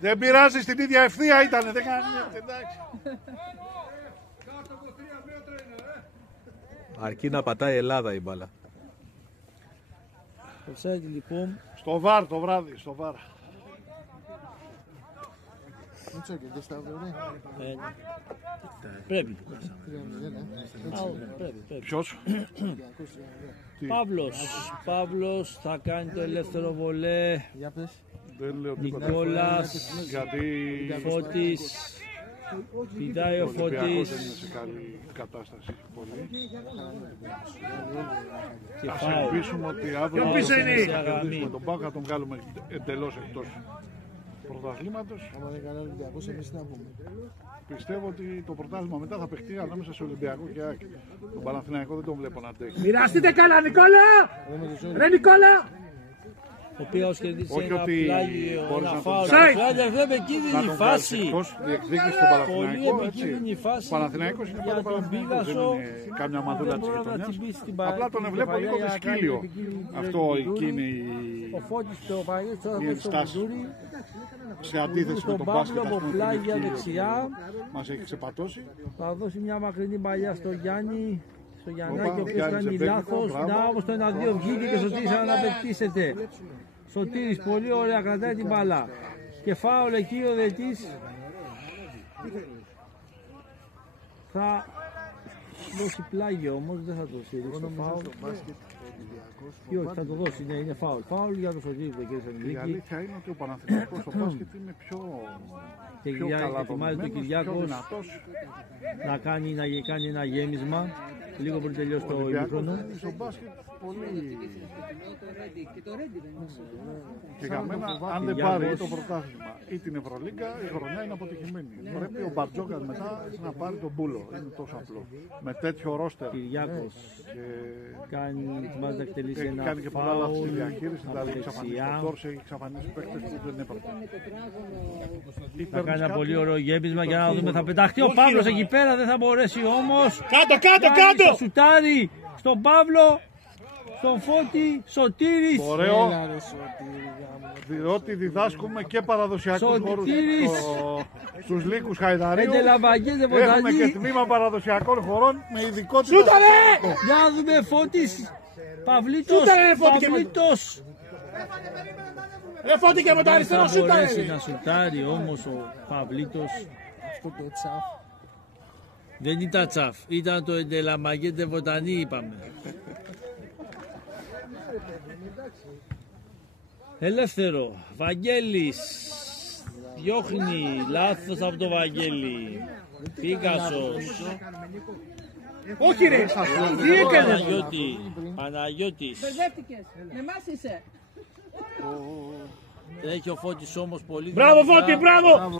Δεν πειράζει, στην ίδια ευθεία ήταν, δεν κάνει, εντάξει. Αρκεί να πατάει η Ελλάδα η μπάλα. Offside λοιπόν. Στο βαρ το βράδυ, στο βαρ. Πρέπει. Ποιος? Παύλος θα κάνει το ελεύθερο βολέ. Νικόλας, Φώτης. Πηδάει ο Φώτης. Δεν είναι σε καλή κατάσταση πολύ. Ας ελπίσουμε ότι αύριο θα κερδίσουμε τον Πάκο, θα τον βγάλουμε εντελώς εκτός πρωταθλήματος. Πιστεύω ότι το πρωτάθλημα μετά θα παιχτεί ανάμεσα σε Ολυμπιακό και Άκη. Τον Παναθηναϊκό δεν τον βλέπω να αντέχει. Μοιραστείτε καλά Νικόλα! Ρε Νικόλα! Ο οποίος κερδίσει όχι ένα ότι πλάγιο, ένα φάουλ. Πλάγιο, δεν επικίνδυνη φάση. Διεκδίκηση στον Παναθηναϊκό, Πολύ έτσι. επικίνδυνη φάση. Ο Παναθηναϊκός είναι Για πάντα τον Παναθηναϊκός, δεν Πίγασο. είναι κάμια μαδούλα της γειτονιάς. Απλά τον την βλέπω λίγο κεφαλιά, δυσκύλιο. κάνει επικίνδυνη Αυτό εκείνη Ο Φώτης το Παναγιώτης τώρα η από τον ενστάση. Μπουντούρη. Σε αντίθεση με Τον τον Παύλο μπάσκετ, από πλάγια δεξιά. μας έχει ξεπατώσει. Θα δώσει μια μακρινή παλιά στο Γιάννη. Στο Γιαννάκη, ο οποίος Γιάννης κάνει Ζεμπέκικο, λάθος. μπράβο. Να όμως το 1-2 βγήκε και Σωτήρης να πετύσετε. Σωτήρης πολύ ωραία, κρατάει την μπάλα. Και φάουλ εκεί ο διαιτητής. Θα δώσει πλάγιο όμως, δεν θα το στηρίξει το φάουλ. Ή όχι, θα το δώσει, ναι, είναι φάουλ. Φάουλ για το Σωτήρη, δεν κύριε Η Σανιλίκη. αλήθεια είναι ότι ο Παναθηναϊκός στο μπάσκετ είναι πιο καλά Ετοιμάζεται ο δομημένος, Κυριάκος πιο δυνατός. να κάνει ένα γέμισμα λίγο πριν τελειώσει το ημίχρονο. Στο μπάσκετ πολύ. Και για μένα, αν δεν πάρει το πρωτάθλημα ή την Ευρωλίγκα, η χρονιά είναι αποτυχημένη. Πρέπει ο Μπαρτζόκας μετά να πάρει τον Μπούλο. Είναι τόσο απλό. Με τέτοιο ρόστερ. Κυριάκος ετοιμάζεται να εκτελήσει ένα κάνει και πολλά λάθη στη φάουλ διαχείριση. από Δηλαδή, εξαφανίσει δεξιά. τον Τόρση, έχει εξαφανίσει παίκτες που δεν έπρεπε. Θα κάνει ένα πολύ ωραίο γέμισμα για να δούμε. Θα πεταχτεί ο Παύλος εκεί πέρα, δεν θα μπορέσει όμως. Κάτω, κάτω, Θα κάτω! σουτάρει στον Παύλο, στον Φώτη, Σωτήρης. Ωραίο. Διότι διδάσκουμε και παραδοσιακούς χώρους στους Λύκους Χαϊδαρίου. Εντελαβαγγέζε Έχουμε και Βοτανή. τμήμα παραδοσιακών χωρών με ειδικότητα. Για να δούμε Φώτης, Παυλίτος, Παυλίτος. Ρε Φώτη και με το Δεν αριστερό θα σούτα μπορέσει ρε! να σουτάρει όμως ο Παυλίτος. Αυτό το τσαφ. Δεν ήταν τσαφ, ήταν το Εντελαμαγέντε Βοτανή είπαμε. Ελεύθερο, Βαγγέλης, διώχνει, λάθος από το Βαγγέλη. Πίκασος. Όχι ρε! Τι έκανες! Παναγιώτης. Μπερδεύτηκες. Με εμάς είσαι. Έχει ο Φώτης όμως πολύ Μπράβο δυναμικά Φώτη, μπράβο!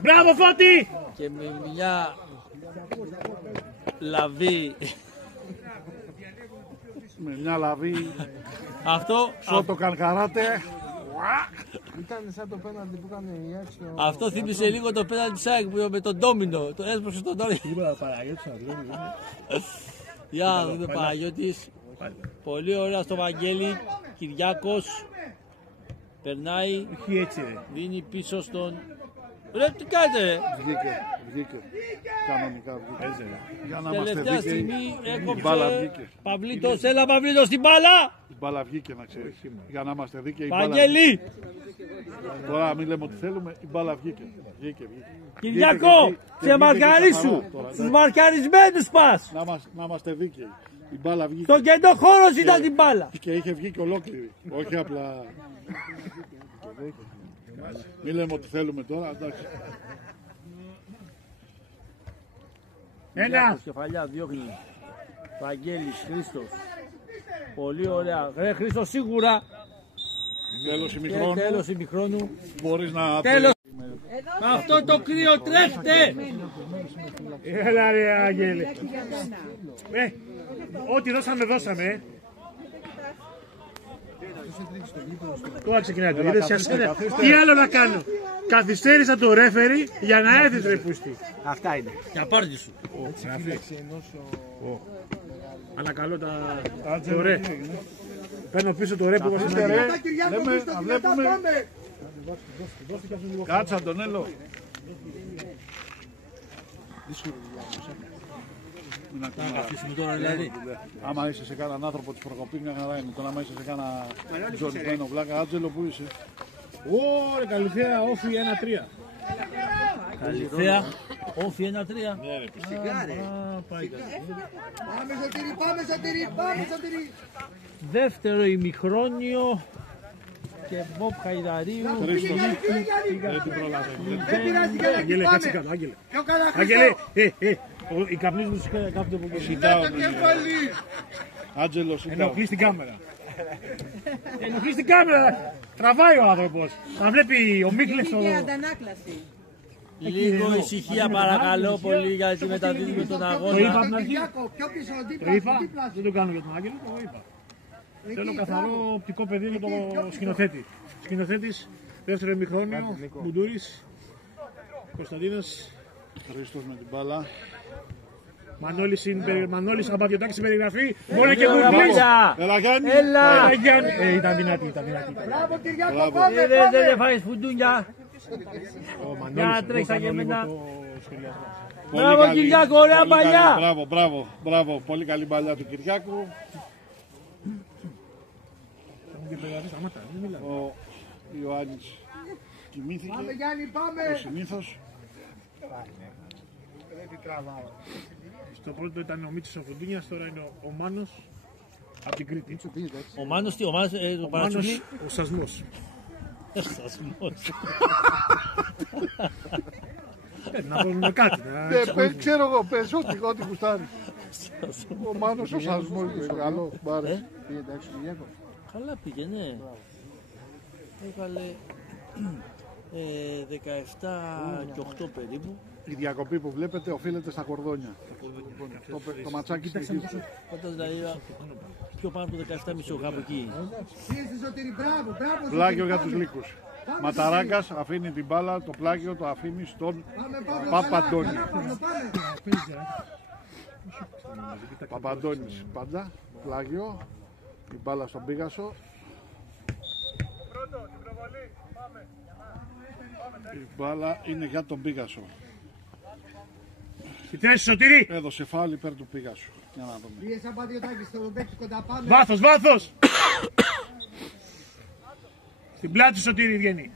Μπράβο Φώτη! και με μια λαβή. Με μια λαβή, Αυτό, σώτο καρκαράτε. Ήταν σαν το πέναντι που έκανε η Άξιο. αυτό θύμισε λίγο το πέναντι της ΑΕΚ που με τον Ντόμινο. Το έσπρωξε τον Ντόμινο. Για να δούμε Παναγιώτης. Πολύ ωραία στο Βαγγέλη. Κυριάκος. Περνάει. Δίνει πίσω στον... Ρε τι κάνετε ρε. Βγήκε. Κανονικά βγήκε. Για να είμαστε Τελευταία δίκαιοι, στιγμή η μπάλα έκοψε. βγήκε. Παυλίτος, έλα Παυλίτος στην μπάλα. Η μπάλα βγήκε να ξέρεις. Για να είμαστε δίκαιοι, η μπάλα Βαγγέλη. βγήκε. Τώρα μην λέμε ότι θέλουμε, η μπάλα βγήκε. Βγήκε. Κυριάκο, Και σε βγήκε μαρκαρίσου. καθαρά τώρα, Στους μαρκαρισμένους πας. Να είμαστε δίκαιοι. Η μπάλα βγήκε. Στον κέντρο χώρο ήταν την μπάλα. Και είχε βγει και ολόκληρη. Όχι απλά. Μην λέμε ότι θέλουμε τώρα, εντάξει. Ένα! Κεφαλιά διώχνει. Βαγγέλης, Χρήστος. Πολύ ωραία. Ρε Χρήστος σίγουρα. Τέλος Και ημιχρόνου. τέλος ημιχρόνου. Μπορείς να... Τέλος. Αυτό το κρύο τρέχτε. Έλα ρε Αγγέλη! Ό,τι δώσαμε, δώσαμε. Τώρα ξεκινάει το είδες, τι άλλο να κάνω. Καθυστέρησα το ρέφερι για να έρθεις ρε πούστη. Αυτά είναι. Για πάρτι σου. Ανακαλώ το ρε. Παίρνω πίσω το ρε που έχω στην Ρε, Αγγέλη. Τα Κυριάκο λέμε, Χρήστο, να δυνατά βλέπουμε. πάμε. Κάτσε Αντωνέλο. Να καθίσουμε τώρα δηλαδή. Άμα είσαι σε κανέναν άνθρωπο της προκοπής, μια χαρά είναι. Τώρα άμα είσαι σε κανένα τζορισμένο βλάκα, Άτζελο που είσαι. Ωρε καλυθέα, όφι 1-3. Καλυθέα. Όφι 1-3. Πάμε Σωτήρη, πάμε Σωτήρη, πάμε Σωτήρη. Δεύτερο ημιχρόνιο. Και Μποπ Χαϊδαρίου. Πήγε Γιάννη, πήγε Γιάννη. Δεν πειράζει Γιάννη, Αγγέλε, κάτσε πάμε. κάτω, Άγγελε. Πιο καλά Αγγέλε, Χρήστο. οι καπνείς μου κάθονται από εκεί. Το κεφάλι. Άτζελο, σηκώ. Ενοχλείς την κάμερα. Ενοχλείς την κάμερα. Τραβάει ο άνθρωπος. Να βλέπει ο Μίχλες Και αντανάκλαση. Λίγο ησυχία παρακαλώ πολύ γιατί μεταδίδουμε τον Το αγώνα. είπα από την αρχή. Κυριάκο, πιο πίσω, Το δίπλα, είπα. δίπλα. Δεν το κάνω για τον Άγγελο, το είπα. Θέλω καθαρό οπτικό πεδίο για το σκηνοθέτη. Σκηνοθέτης, δεύτερο ημιχρόνιο, Μπουντούρης, Κωνσταντίνος, Χρήστος με την μπάλα. Μανώλης Αμπαδιωτάκης στην περιγραφή. Μπορεί και Μπουντούρης. Μίλια! Έλα Γιάννη. Έλα! Ήταν δυνατή, ήταν δυνατή. Μπράβο Κυριάκο, Μπράβο. πάμε, Δεν πάμε. φάεις φουντούνια. Ο Για να Μανώλης, τρέξει εγώ κάνω λίγο αγεμένα. το σχολιασμό. Πολύ Μπράβο, καλή. Κυριάκο, ωραία Πολύ καλή. παλιά. Μπράβο. Πολύ καλή παλιά του Κυριάκου. Ο Ιωάννης κοιμήθηκε. Πάμε Γιάννη, πάμε. Ο συνήθως. Στο πρώτο ήταν ο Μίτσος ο Φουντούνιας, τώρα είναι ο Μάνος. Από την Κρήτη. Ο Μάνος τι, ο Μάνος το Παρατσούκι. Ο Σασμός. Να πούμε κάτι. Ξέρω εγώ, πες ό,τι κουστάρεις. Ο Μάνος ο Σασμός, καλό, μ' άρεσε. Πήγε εντάξει ο Κυριάκος. Καλά πήγε, ναι. Έβαλε 17 και 8 περίπου. Η διακοπή που βλέπετε οφείλεται στα κορδόνια. Το ματσάκι συνεχίζει. Όταν δηλαδή πιο πάνω από 17,5 κάπου εκεί. Πλάγιο για τους λύκους. Ματαράγκας αφήνει την μπάλα, το πλάγιο το αφήνει στον Παπαντώνη. Παπαντώνης πάντα, πλάγιο, την μπάλα στον Πίγασο. Η μπάλα είναι για τον Πίγασο. Η θέση Σωτήρη. Έδωσε φάουλ υπέρ του Πίγασου. Για να δούμε. Βάθος, βάθος. Στην πλάτη Σωτήρη βγαίνει.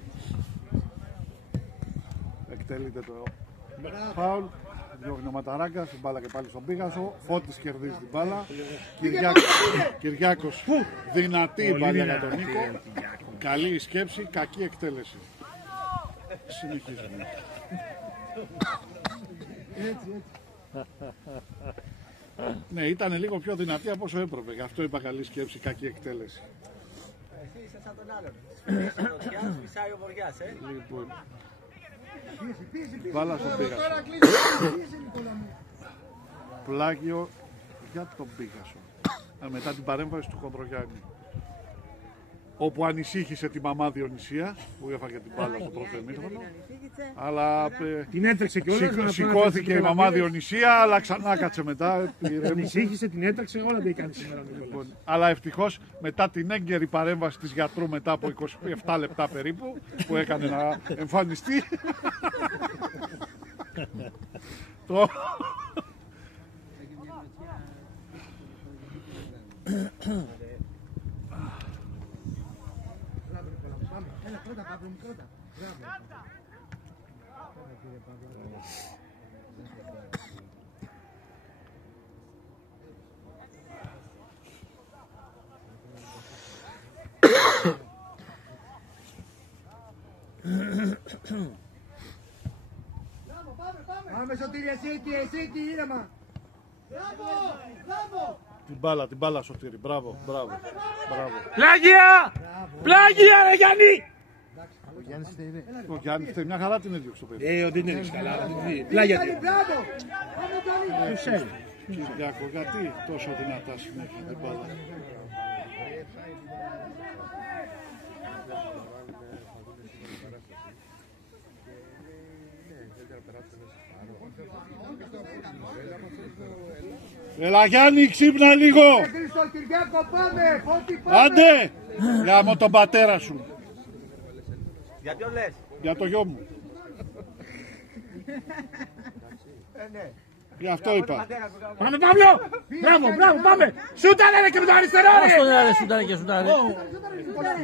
Εκτελείται το φάουλ. Διώχνει ο Ματαράγκας, την μπάλα και πάλι στον Πίγασο. Φώτης κερδίζει την μπάλα. Κυριάκος. Δυνατή η μπάλα για τον Νίκο. Καλή η σκέψη, κακή εκτέλεση. Συνεχίζουμε. Ναι, ήταν λίγο πιο δυνατή από όσο έπρεπε. Γι' αυτό είπα καλή σκέψη, κακή εκτέλεση. Εσύ είσαι σαν τον άλλον. Σφισάει ο Βοριάς, Λοιπόν, βάλα στον Πίγασο. Πλάγιο για τον Πίγασο. Μετά την παρέμβαση του Κοντρογιάννη, όπου ανησύχησε τη μαμά Διονυσία που έφαγε την μπάλα στο πρώτο ημίχρονο. Αλλά την έτρεξε κιόλας. σηκώθηκε η μαμά Διονυσία, αλλά ξανά κάτσε μετά. Ανησύχησε, την έτρεξε, όλα δεν έκανε σήμερα. Αλλά ευτυχώς μετά την έγκαιρη παρέμβαση της γιατρού μετά από 27 λεπτά περίπου που έκανε να εμφανιστεί. Πάμε Σωτήρη, εσύ τι ήρεμα. Μπράβο. Την μπάλα Σωτήρη, μπράβο. Πλάγια! Πλάγια ρε Γιάννη! Ο Γιάννης μια χαρά την έδιωξε το παιδί. Δεν είναι καλά. Πλάγια τι. Κυριάκο, γιατί τόσο δυνατά συνέχεια την μπάλα. Έλα Γιάννη, ξύπνα λίγο! Άντε! Γάμω τον πατέρα σου. Για ποιον λες? Για το γιο μου. Γι' αυτό είπα. Πάμε Παύλο! Μπράβο, πάμε! Σούταρε ρε και με το αριστερό ρε! Σούταρε και σούταρε.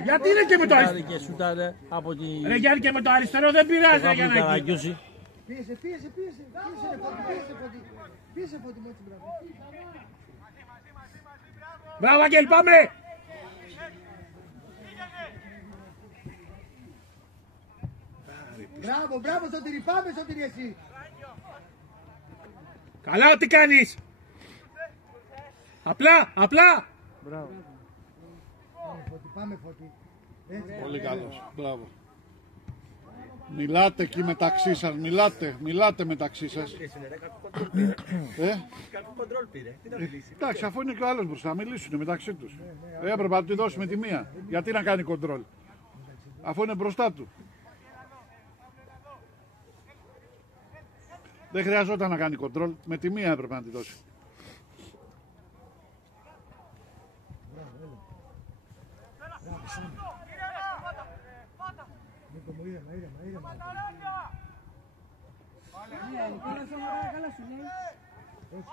Γιατί είναι και με το αριστερό? Και σούταρε από τη... Ρε Γιάννη και με το αριστερό δεν πειράζει για να εκεί. Πίεσε Φώτη μου έτσι, μπράβο. Μπράβο Αγγέλ, πάμε! Μπράβο Σωτήρη, πάμε Σωτήρη εσύ. Καλά ό,τι κάνεις! Απλά! Μπράβο. Πάμε Φώτη. Πολύ καλός, μπράβο. Μιλάτε εκεί μεταξύ σας, μιλάτε μεταξύ σας. Κάποιο κοντρόλ πήρε, τι να μιλήσει. Εντάξει, αφού είναι και ο άλλος μπροστά, μιλήσουν μεταξύ τους. Έπρεπε να του δώσει με τη μία. Γιατί να κάνει κοντρόλ, αφού είναι μπροστά του. Δεν χρειαζόταν να κάνει κοντρόλ, με τη μία έπρεπε να τη δώσει.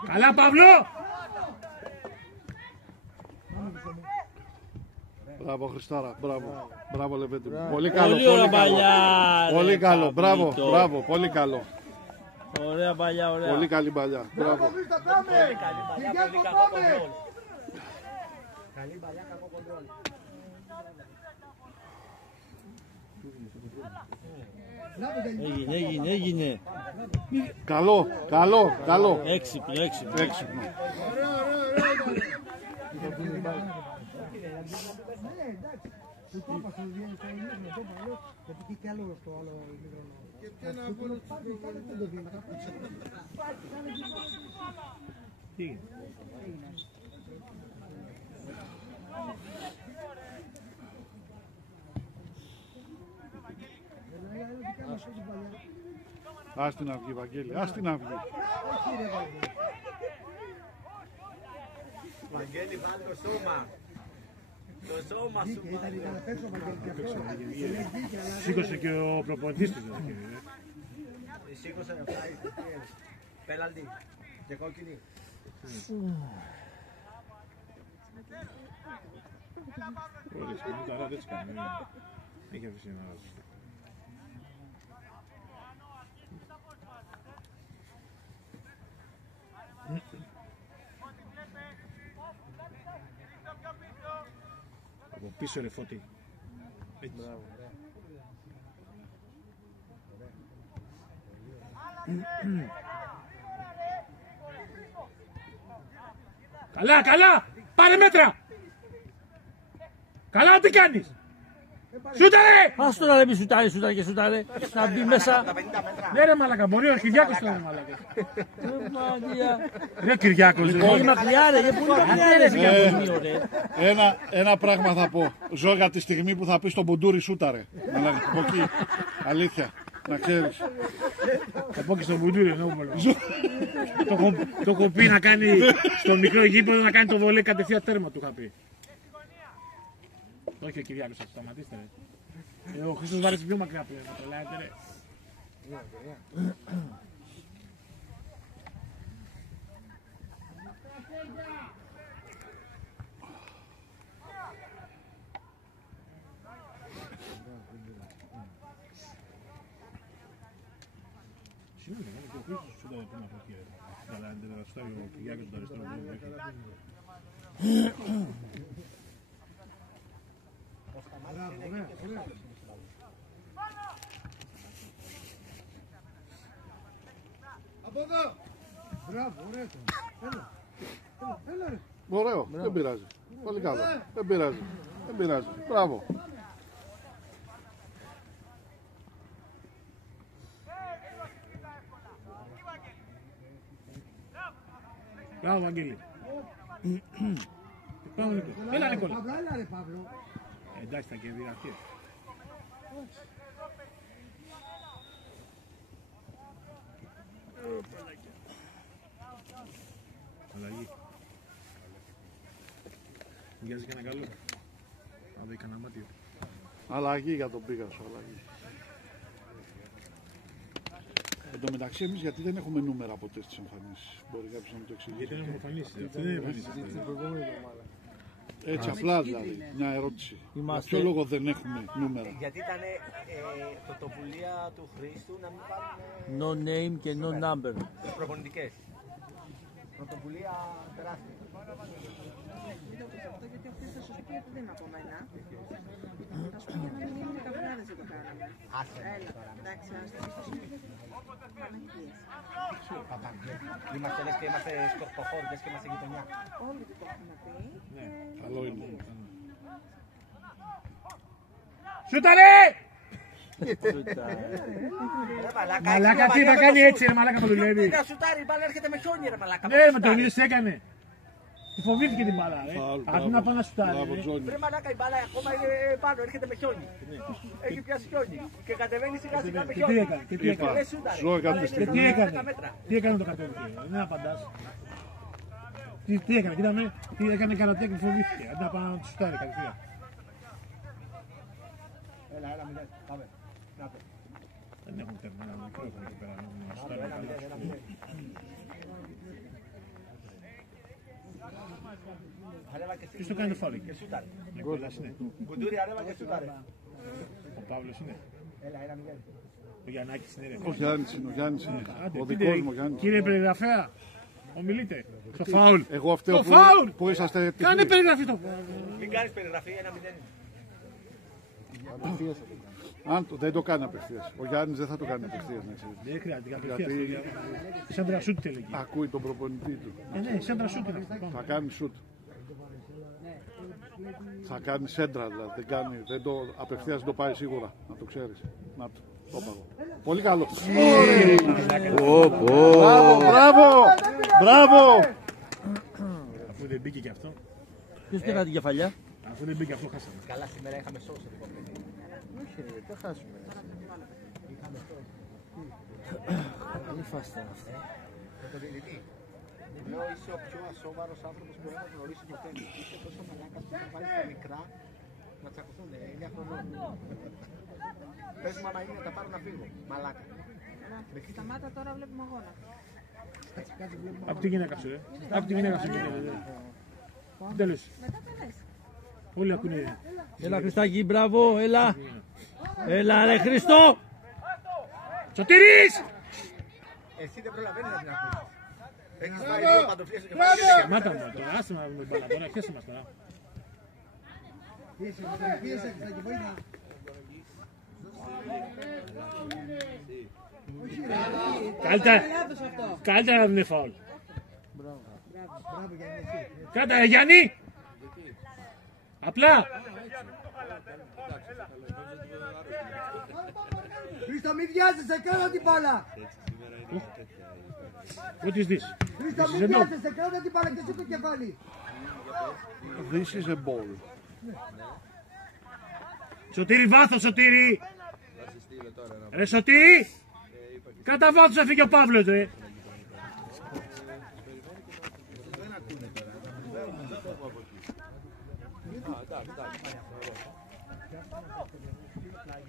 Καλά Παύλο! Μπράβο Χριστάρα, μπράβο Λεβέντη μου. Πολύ καλό, Πολύ ωραία παλιά. Πολύ καλό, μπράβο, πολύ καλό. Ωραία παλιά, ωραία. Πολύ καλή παλιά, μπράβο. Καλή παλιά, κακό κοντρόλ. Έγινε. Καλό. Έξυπνο. Που το είπα στο διενεκόμενο το παλιό, γιατί και κι άλλο στο άλλο μικρόνο. Και ένα από όλους τους προβλήματα. Τι. Ας την αυγή, Βαγγέλη, ας την αυγή. Βαγγέλη, βάλει το σώμα. Το σώμα σου. Σήκωσε και ο προπονητής του. Σήκωσε αυτά, πέναλτι και κόκκινη. Ωραία, σκηνή τώρα δεν τις κάνει. Έχει αφήσει ένα άλλο. Από πίσω ρε Φώτη. Έτσι. Καλά! Πάρε μέτρα! Καλά τι κάνεις! Σούταρε! Ας τώρα ρε μη σουτάρε να μπει μέσα. Ναι ρε μαλάκα, μπορεί ο Κυριάκος τώρα μαλάκα. Ρε Κυριάκος. Πολύ μακριά ρε, Ένα πράγμα θα πω. Ζω για τη στιγμή που θα πει στον Μπουντούρι σούταρε. Από εκεί. Αλήθεια. Να ξέρεις. Θα πω και στον Μπουντούρι ενώ το έχω πει να κάνει στο μικρό γήπεδο να κάνει το βολέ κατευθείαν τέρμα του είχα πει. Όχι ο Κυριάκος, θα σταματήστε ρε. Ο Χρήστος βάρεσε πιο μακριά πλέον, να τρελάτε ρε. Συγγνώμη, και ο Χρήστος σου ήταν πριν από εκεί ρε. Καλά, αν δεν θα σουτάρει ο Κυριάκος τον αριστερό δεν. Από εδώ! Μπράβο, ωραίο. Έλα ρε. Ωραίο, δεν πειράζει. Πολύ καλό. Δεν πειράζει. Μπράβο. Μπράβο Βαγγέλη. Πάμε Νίκο. Έλα Νίκολα. Έλα ρε Παύλο. Εντάξει θα κερδίσει αυτή. Αλλαγή. Μοιάζει και ένα καλό. Αν δεν κανένα μάτιο. Αλλαγή για τον Πίγασο, αλλαγή. Εν τω μεταξύ εμείς γιατί δεν έχουμε νούμερα ποτέ στις εμφανίσεις. Μπορεί κάποιος να μου το εξηγήσει. Γιατί δεν έχουμε εμφανίσει. Δεν είναι εμφανίσει. Έτσι απλά δηλαδή, μια ερώτηση. Για ποιο λόγο δεν έχουμε νούμερα? Γιατί ήταν πρωτοβουλία του Χρήστου να μην πάρουν No name και no number. προπονητικές. Πρωτοβουλία τεράστια. Γιατί αυτές θα σου πει ότι δεν είναι από μένα. Θα σου πει για να μην είναι καυγάδες δεν το κάναμε. Έλα, εντάξει, Είμαστε λες και είμαστε σκορποχώρητες και είμαστε γειτονιά. όλοι το έχουμε πει. Καλό είναι. Σούταρε! Μαλάκα, τι θα κάνει έτσι ρε μαλάκα που δουλεύει. Δεν σουτάρει, η μπάλα έρχεται με χιόνι ρε μαλάκα. Ναι με τον ίδιο έκανε. Τη φοβήθηκε την μπάλα ρε. Αντί να πάει να σουτάρει. Ρε μαλάκα η μπάλα ακόμα είναι πάνω, έρχεται με χιόνι. Έχει πιάσει χιόνι και κατεβαίνει σιγά σιγά με χιόνι. Και τι έκανε. Και τι έκανε το κατέβηκε. Δεν απαντάς. Τι έκανε, κοίτα με, τι έκανε καρατέ και φοβήθηκε. Αντί να πάει να σουτάρει κατευθείαν. Έλα, μηδέν, πάμε. Δεν έχουν τέρμα ένα μικρόφωνο εκεί πέρα. Να σουτάρει. Ποιος το κάνει το φάουλ? Νικόλας είναι. Μπουντούρι, αρέβα και σούταρε. Ο Παύλος είναι. Έλα, 1-0. Ο Γιαννάκης είναι ρε. Ο Γιάννης είναι, ο δικός μου Γιάννης. Κύριε περιγραφέα, Ομιλείτε. Στο φάουλ. Εγώ φταίω που είσαστε. Κάνε περιγραφή το. Μην κάνεις περιγραφή, 1-0. Αν δεν το κάνει απευθείας. Ο Γιάννης δεν θα το κάνει απευθείας. Δεν χρειάζεται απευθείας. Σαν τρασούτ τελική. Ακούει τον προπονητή του. Ναι, σαν τρασούτ είναι αυτό. Θα κάνει σουτ. Θα κάνει σέντρα δηλαδή. Δεν το, απευθείας δεν το πάει σίγουρα. Να το ξέρεις. Να το. Πολύ καλό. Μπράβο! Μπράβο! Αφού δεν μπήκε και αυτό. Ποιος πήρε την κεφαλιά? Αφού δεν μπήκε αυτό, χάσαμε. Καλά, σήμερα είχαμε σώσει. Όχι, δεν χάσουμε. Καλή φάση ήταν αυτή. Λέω είσαι ο πιο ασόβαρος άνθρωπος που έχω γνωρίσει ποτέ. Είσαι τόσο μαλάκας που θα βάλεις τα μικρά να τσακωθούν 9 χρονών. Πες μου άμα είναι να τα πάρω να φύγω. Μαλάκα. Σταμάτα τώρα, βλέπουμε αγώνα. Απ' τη γυναίκα σου, Απ' τη γυναίκα σου. Τέλος. Μετά τα λες. Όλοι ακούνε. Έλα Χριστάκη, μπράβο, έλα. Έλα ρε Χριστό. Σωτήρης! Εσύ δεν προλαβαίνεις να την ακούσεις. Έχεις πάει δύο παντοφλίες στο κεφάλι. Σταμάτα μου τώρα, άσε με την μπάλα τώρα, χέσε μας τώρα. Πίεσε, Χριστάκη, βοήθα. Καλύτερα να είναι φάουλ. Μπράβο, Γιάννη, εσύ. Κράτα, Γιάννη! Απλά! Χρήστο, μη βιάζεσαι, κράτα την μπάλα. What is this? Χρήστο, μη βιάζεσαι, κράτα την μπάλα και εσύ το κεφάλι. This is a ball. Σωτήρη, βάθος, Σωτήρη! Ρε Σωτήρη! Κατά βάθος έφυγε ο Παύλος, ρε!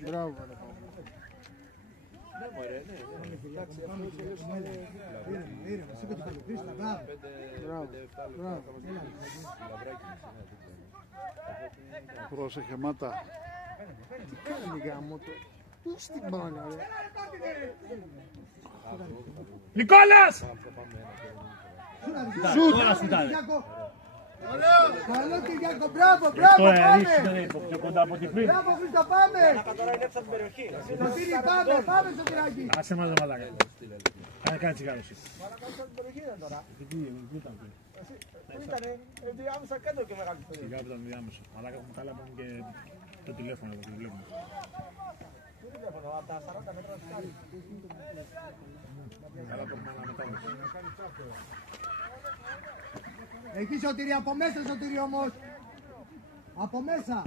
Μπράβο. Πρόσεχε Μάτα. Τι κάνει γάμο το. Πού στην μπάλα ρε. Νικόλας! Σουτ! Καλό Κυριάκο, μπράβο, μπράβο, πάμε! Πιο κοντά από την πριν. Μπράβο Χρήστο, πάμε! Τώρα είναι έψα την περιοχή. Σωτήρη, πάμε, πάμε στο τυράκι! Άσε μας να μαλάκα. Κάνε τσιγάρωση. Διάμεσα κέντρο και μεγάλη περιοχή. Σιγά από τα διάμεσα. Μαλάκα έχουμε καλά πάμε και το τηλέφωνο που βλέπουμε. Τι τηλέφωνο, από τα 40 μέτρα του κάρι. Καλά το έχουμε αναμετάδοση. Εκεί Σωτήρη, από μέσα Σωτήρη όμως! Από μέσα!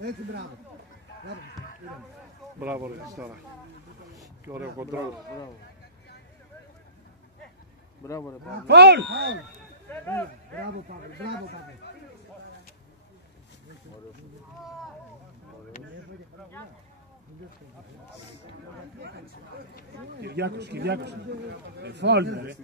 Έτσι, μπράβο! Μπράβο ρε τώρα. Και ωραίο κοντρόλ. Μπράβο ρε Παύλο. Φαουλ! Μπράβο Παύλο, μπράβο Παύλο! Κυριάκος, Κυριάκος. Φαουλ, ρε.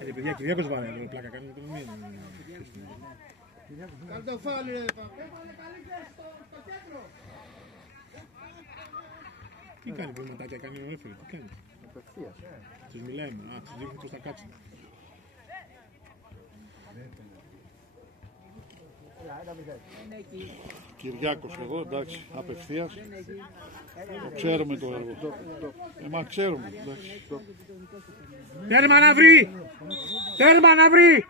Ρε παιδιά, Κυριάκος βάλε, πλάκα κάνει το μήνυμα. Κάνε το φάουλ ρε Παύλο! Τι κάνει προβληματάκια, κάνει ο έφερε, τι κάνει. Τους μιλάει μου, τους δείχνει πως θα κάτσουν. Κυριάκος εδώ, εντάξει, απευθείας. Το ξέρουμε το έργο. Μα ξέρουμε, εντάξει. Τέρμα να βρει! Τέρμα να βρει!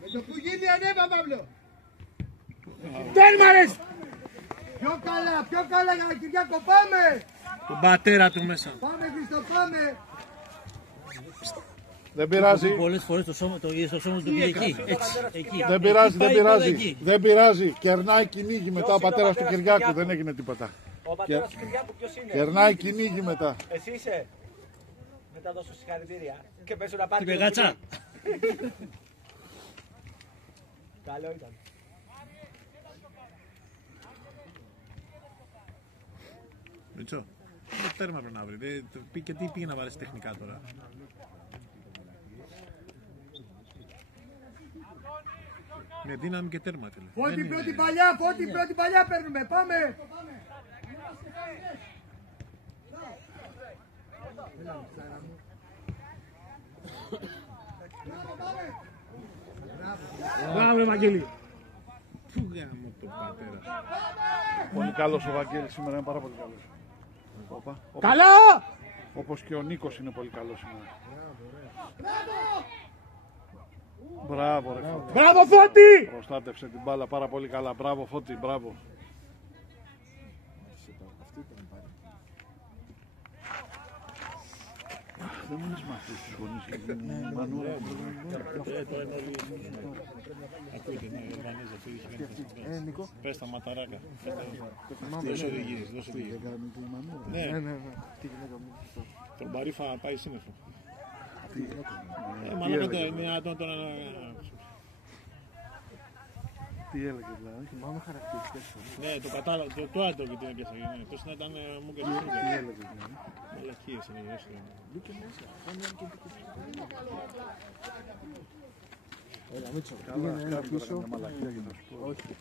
Με το που γίνει ανέβα Παύλο! Τέρμα ρε! Πιο καλά για τον Κυριάκο, πάμε! Τον πατέρα του μέσα. Πάμε Χρήστο, πάμε! Δεν πειράζει. Πολλές φορές το σώμα του πήγε εκεί. Έτσι, εκεί. Δεν πειράζει, δεν Πάει πειράζει. εκεί. Δεν πειράζει. Κερνάει κυνήγι μετά ο πατέρας του Κυριάκου. Δεν έγινε τίποτα. Ο πατέρας του Κυριάκου ποιος είναι? Κερνάει κυνήγι μετά. Εσύ είσαι. Μετά δώσω συγχαρητήρια. Και πέσω να πάρει. Την πεγάτσα. Καλό ήταν. Μητσό. Το τέρμα πρέπει να βρει. Και τι πήγε να βάλει τεχνικά τώρα. Με δύναμη και τέρμα τέλος. Φώτη πρώτη παλιά, Φώτη πρώτη παλιά παίρνουμε, πάμε! Μπράβο Ευαγγέλη! Πού γάμω το πατέρα. Πολύ καλός ο Βαγγέλης σήμερα, είναι πάρα πολύ καλός. Καλά! Όπως και ο Νίκος είναι πολύ καλός σήμερα. Μπράβο ρε Φώτη. Μπράβο Φώτη! Προστάτευσε την μπάλα πάρα πολύ καλά. Μπράβο Φώτη, μπράβο. Δεν μου λες με αυτούς τους γονείς και Μανούρα. Ακούτε, ναι, η Αλβανίζα που είχε κάνει. Πες τα ματαράκα. Δώσε οδηγίες, δώσε οδηγίες. Ναι, τον Μπαρίφα πάει σύννεφο. Μαλάκα το δυνατόν τώρα να... Τι έλεγε δηλαδή. Θυμάμαι χαρακτηριστικές. Ναι, το κατάλαβα, το άτομο και την έκασα. Τόσο να ήταν μου και Τι έλεγε δηλαδή. μαλακίες είναι γύρω. Μπήκε μέσα. Έλα Μίτσο, πήγαινε ένα πίσω. Μια μαλακία και θα σου πω. Όχι.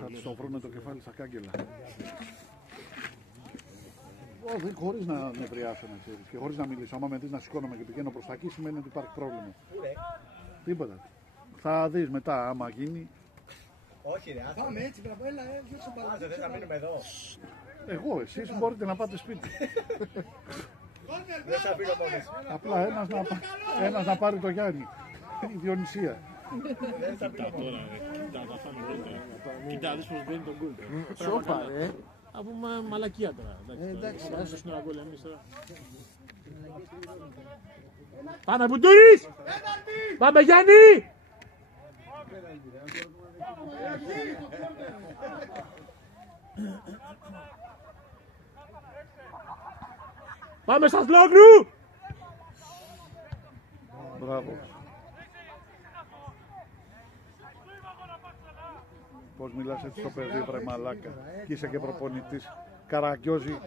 Θα τους το βρούνε το κεφάλι στα κάγκελα. Χωρίς να νευριάσω να ξέρεις και χωρίς να μιλήσω. Άμα με δεις να σηκώνομαι και πηγαίνω προς τα εκεί σημαίνει ότι υπάρχει πρόβλημα. Τίποτα. Θα δεις μετά άμα γίνει. Όχι ρε, Πάμε έτσι, μπράβο, έλα, δώσε μπαλά. δεν θα μείνουμε εδώ. Εγώ, εσείς μπορείτε να πάτε σπίτι. Δεν θα φύγω μόλις. Απλά ένας να πάρει το Γιάννη. Η Διονυσία. Κοίτα τώρα, κοίτα, θα φάμε γκολ. Κοίτα, δεις πως μπαίνει τον γκολ. Σώπα ρε. Από μαλακία τώρα. Εντάξει, θα δώσω στην γκολ εμείς τώρα. Πάμε Μπουντούρης! Πάμε Γιάννη! Πάμε στα Σλόγλου! Μπράβο. Πώς μιλάς έτσι στο παιδί, βρε μαλάκα. Κι είσαι και προπονητής Καραγκιόζη.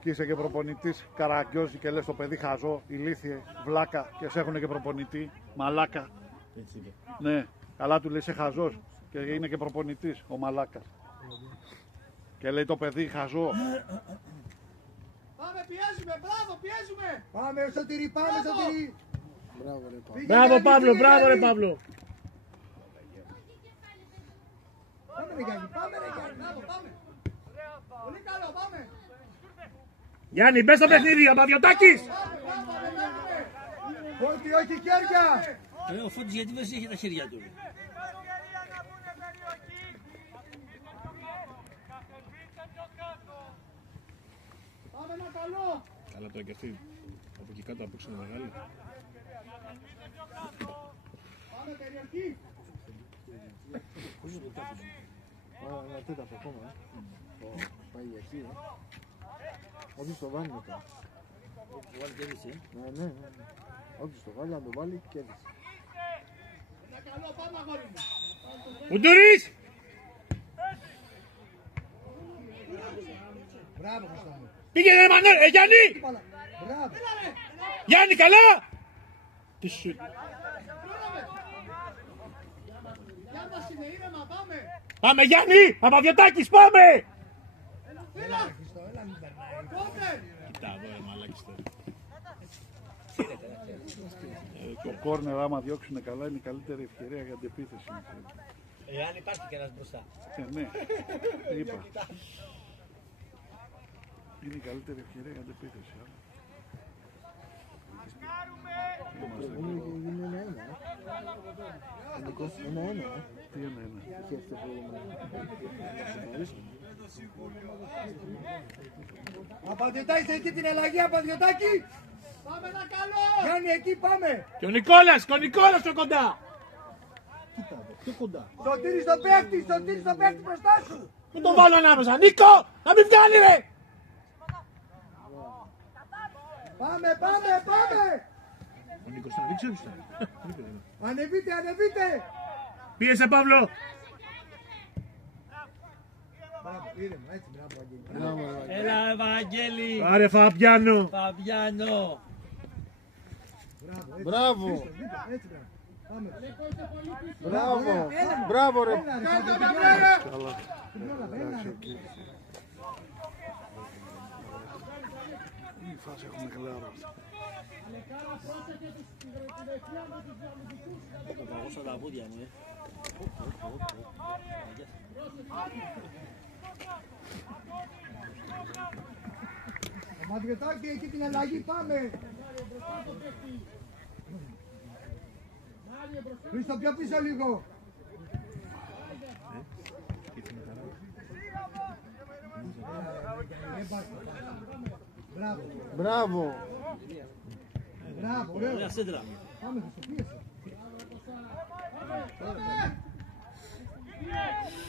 Κι είσαι και προπονητής Καραγκιόζη και λες το παιδί χαζό, ηλίθιε, βλάκα και σε έχουν και προπονητή, μαλάκα. Έτσι είπε. Ναι, καλά του λέει είσαι χαζός και είναι και προπονητής ο μαλάκας. Και λέει το παιδί χαζό. Πάμε, πιέζουμε, μπράβο, πιέζουμε! Πάμε, Σωτήρη, πάμε, Σωτήρη! Μπράβο ρε Παύλο. Μπράβο Παύλο, μπράβο ρε Παύλο! Πάμε ρε Γιάννη, μπράβο, πάμε! Πολύ καλό, πάμε! Γιάννη, μπες στο παιχνίδι, Αμπαδιωτάκης! Όχι, όχι, χέρια! Ο Φώτης γιατί δεν έχει τα χέρια του. Πάμε ένα καλό! Καλά τώρα και αυτή, από εκεί κάτω απόξε είναι μεγάλη. Πάμε περιοχή! Ένα τέταρτο ακόμα. Πάει για εκεί. Όποιος το βάλει μετά. Το βάλει κέρδισε. Ναι. Όποιος το βάλει, αν το βάλει, κέρδισε. Ένα καλό, πάμε αγόρι μου! Μπουντούρης! Μπράβο, Χριστό μου! Πήγαινε ρε Μανώλη, Γιάννη! Μπράβο! Γιάννη, καλά! Τι σου... Για μας είναι ήρεμα, πάμε! Πάμε Γιάννη! Αμπαδιωτάκης, πάμε! Έλα! Χριστό, έλα μην περνάει! Πότε! Κοιτά εδώ ρε μαλάκης τώρα. Το κόρνερ άμα διώξουν καλά είναι η καλύτερη ευκαιρία για την επίθεση. Εάν υπάρχει και ένας μπροστά. Ναι, είπα. Είναι η καλύτερη ευκαιρία για την επίθεση. Είναι ένα-ένα. Ένα-ένα. Τι ένα-ένα. Είχε αυτό που Απαντητάκη, εκεί την αλλαγή, Απαντητάκη! Πάμε ένα καλό! Γιάννη, εκεί πάμε! Και ο Νικόλας πιο κοντά! Κοίτα, πιο κοντά. Σωτήρι στο παίκτη μπροστά σου! Μην τον βάλω ανάμεσα, Νίκο! Να μην βγάλει ρε! Πάμε! Ο Νίκος θα δείξει όποιος Ανεβείτε! Πίεσε Παύλο! Έλα Ευαγγέλη. Άρε Φαμπιάνο. Φαμπιάνο. Μπράβο. Μπράβο. Μπράβο ρε. Καλά. Η φάση έχουμε κλάρα. Θα παγώσω τα πόδια μου, Μαδιωτάκη, εκεί την αλλαγή, πάμε! Χρήστο, πιο πίσω λίγο! Μπράβο! Μπράβο. Μπράβο, ωραίο! Ωραία σέντρα. Πάμε, Χρήστο, πίεσε!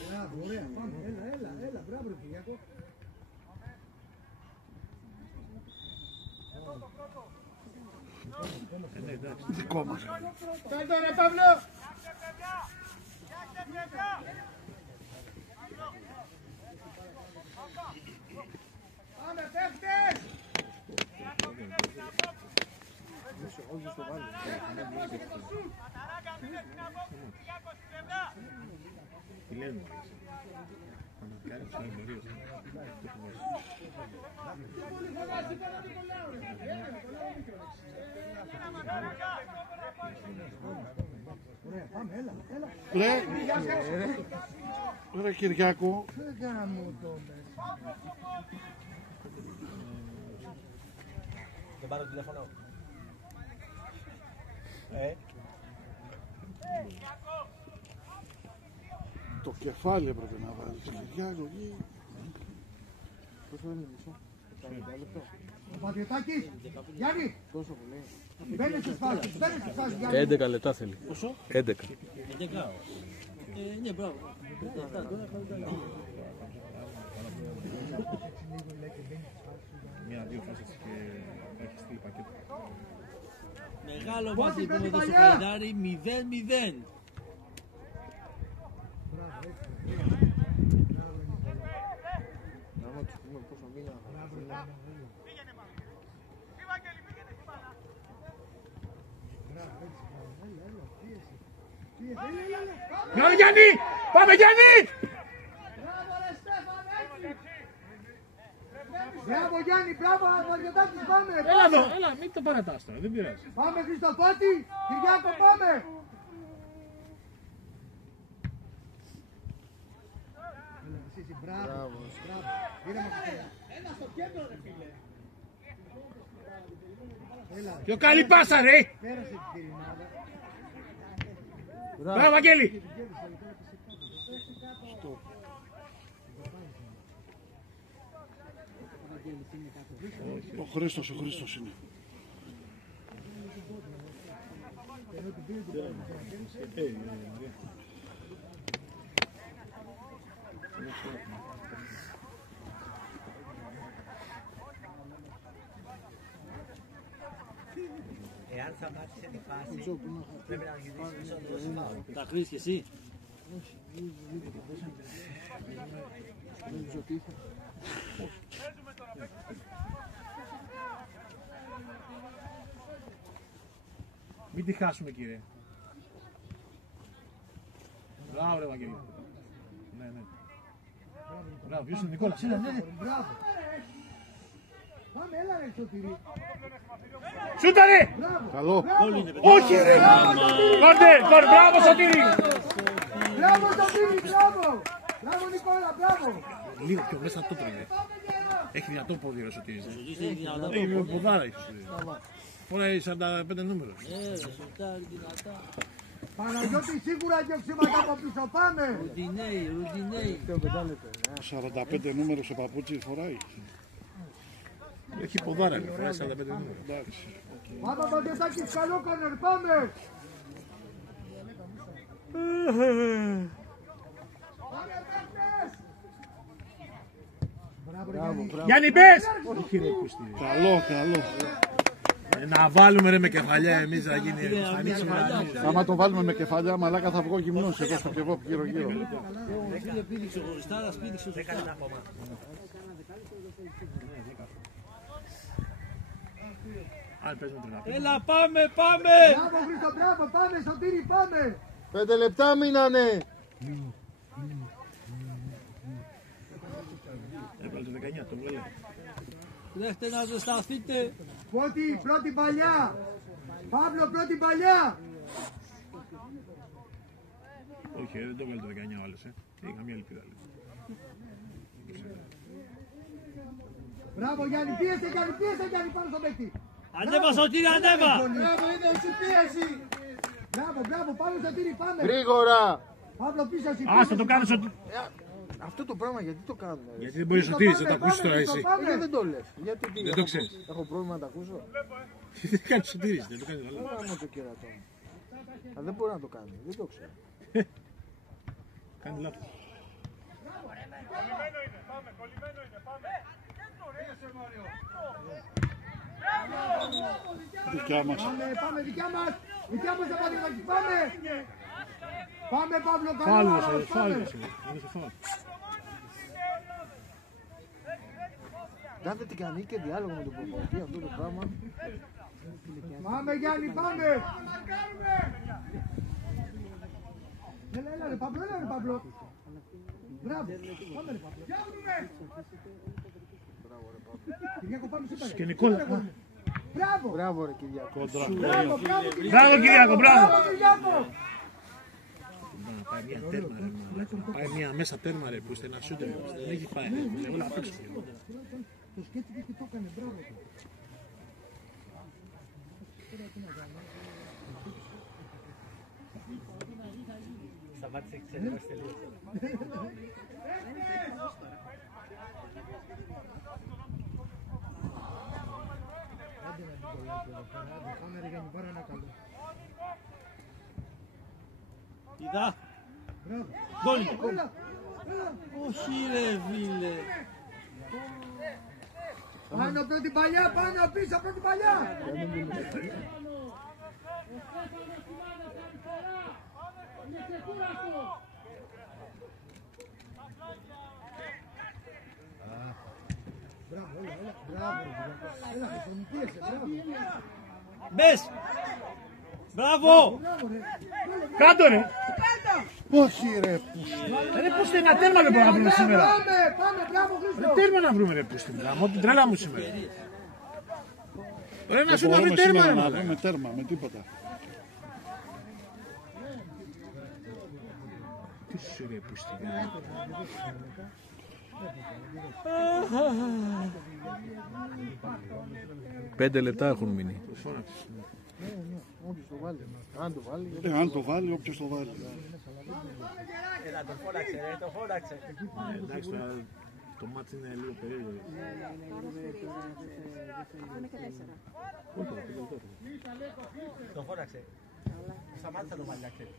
Μπράβο, ωραία, πάμε, έλα, μπράβο ρε Κυριακό! Δικό μας. Κάτω ρε Παύλο! Πάμε παίχτες! Τι λένε. Ρε Κυριάκο. Δεν πάρω τηλέφωνο. Το κεφάλι έπρεπε να βάλεις. Κυριάκο. Πόσο είναι μισό. 40 λεπτό. Ο Πατριωτάκης, Γιάννη! Τόσο που λέει. Μπαίνε στις φάσεις, Γιάννη! 11 λεπτά θέλει. Πόσο? 11. 11. Ναι, μπράβο. Μία-δύο φάσεις και έχει στείλει πακέτο. Μεγάλο μάτι που με δώσει ο Χαϊδάρη, 0-0. Να τους πούμε πόσο μήνα. Πάμε Γιάννη! Πάμε Γιάννη! Μπράβο Γιάννη, μπράβο Πατριωτάκης, πάμε! Έλα εδώ, έλα, μην το παρατάς τώρα, δεν πειράζει. Πάμε Χριστοφάτη, Κυριάκο, πάμε! Μπράβο, Ένα στο κέντρο ρε φίλε. Πιο καλή πάσα ρε! Πέρασε την Κυρινάδα. Μπράβο Αγγέλη! Ο Χρήστος είναι. Εάν θα μάθεις τη φάση, πρέπει να γυρίσεις πίσω το δώσει. Τα κρίνεις και εσύ. Μην τη χάσουμε κύριε. Μπράβο ρε Βαγγέλη. Ναι, ναι. Μπράβο, ποιος είναι ο Νικόλας. Ναι. Μπράβο. Πάμε, έλα ρε Σωτηρή. Σούτα ρε! Καλό. Όχι ρε! Κόρνερ, μπράβο Σωτήρη! Μπράβο Σωτηρή, μπράβο. Μπράβο Νικόλα, μπράβο. Λίγο πιο μέσα το τρίγε. Έχει δυνατό πόδι ο Σωτήρης. Έχει δυνατό Έχει πόδι. ποδάρα έχει ο Σωτήρης. Φοράει 45 νούμερος. Σουτάρει δυνατά. Παναγιώτη σίγουρα διοξήματα από πίσω, πάμε. Ρουτινέι. 45 νούμερος ο παπούτσι φοράει. Έχει ποδάρα, φοράει 45 νούμερος. Εντάξει. Πάμε Πατριωτάκης, καλό κόρνερ, πάμε. Γιάννη μπες! Όχι ρε Κωστή. Καλό. Να βάλουμε ρε με κεφαλιά εμείς να γίνει εμφανή σημερινή. Άμα το βάλουμε με κεφαλιά, μαλάκα θα βγω γυμνός εδώ στο κεβόπ γύρω-γύρω. Έχει επίδειξη χωριστά, αλλά σπίδειξε σωστά. Έλα πάμε, πάμε! Μπράβο Χρήστο, μπράβο, πάμε Σωτήρη, πάμε! 5 λεπτά μείνανε. Έβαλε το 19, το βγάλε. Τρέχτε να ζεσταθείτε. Φώτη, πρώτη παλιά! Παύλο, πρώτη παλιά! Όχι, δεν το βγάλε το 19 ο άλλος, Έχει καμία ελπίδα. Μπράβο Γιάννη, πίεσε Γιάννη πάνω στο παίκτη! Ανέβα Σωτήρη, ανέβα! Μπράβο, είναι εσύ πίεση! Μπράβο, πάμε Σωτήρη, πάμε! Γρήγορα. Παύλο πίσω εσύ! Ας το κάνω Σωτήρη. Αυτό το πράγμα γιατί το κάνουμε. Γιατί δεν μπορείς να Σωτήρης να το ακούσεις τώρα εσύ. Γιατί δεν το λες. Γιατί Δεν το ξέρεις. Έχω πρόβλημα να το ακούσω. Δεν κάνεις Σωτήρης, δεν το κάνεις καλά. Άμα το κερατό. Δεν μπορεί να το κάνει. Δεν το ξέρω. Κάνει λάθος. Δικιά μας. Πάμε, δικιά μας Απαντηματική, πάμε! Πάμε Παύλο, Φάουλος, καλό, φάουλος. Δεν την κάνει και διάλογο με τον προπονητή αυτό το πράγμα. Πάμε Γιάννη, πάμε! Έλα ρε Παύλο, Μπράβο, πάμε ρε Παύλο. Κυριάκο, πάμε super. Και Νικόλα. Μπράβο! Μπράβο ρε Κυριάκο. Μπράβο Κυριάκο, μπράβο. Πάει μια τέρμα ρε, πάει μια μέσα τέρμα ρε που είστε ένα σούτερ, δεν έχει πάει, εγώ να παίξω. Το σκέφτηκε και το έκανε, μπράβο. Σταμάτησε και ξένος τελείως. Πάμε ρε Γιάννη, πάρε ένα καλό. Είδα. Γκολ. Όχι ρε φίλε. Πάνω πρώτη παλιά, πάνω πίσω πρώτη παλιά. Μπες. Μπράβο. Κάτω ρε. Όχι ρε. Ρε πώς είναι ένα τέρμα δεν μπορούμε να βρούμε σήμερα. Πάμε, μπράβο Χρήστο. Τέρμα να βρούμε ρε πώς είναι. Γαμώ την τρέλα μου σήμερα. Ρε να σου να βρει Μπορούμε τέρμα σήμερα ρε. να βρούμε τέρμα με τίποτα. Τι σου ρε πώς είναι. 5 λεπτά έχουν μείνει. Όχι το βάλει. Αν το βάλει. Αν το βάλει, όποιος το βάλει. Έλα, το φώναξε ρε, το φώναξε. Εντάξει τώρα το μάτι είναι λίγο περίεργο. Είναι και 4. Το φώναξε. Σταμάτησε να το βάλει, ξέρει.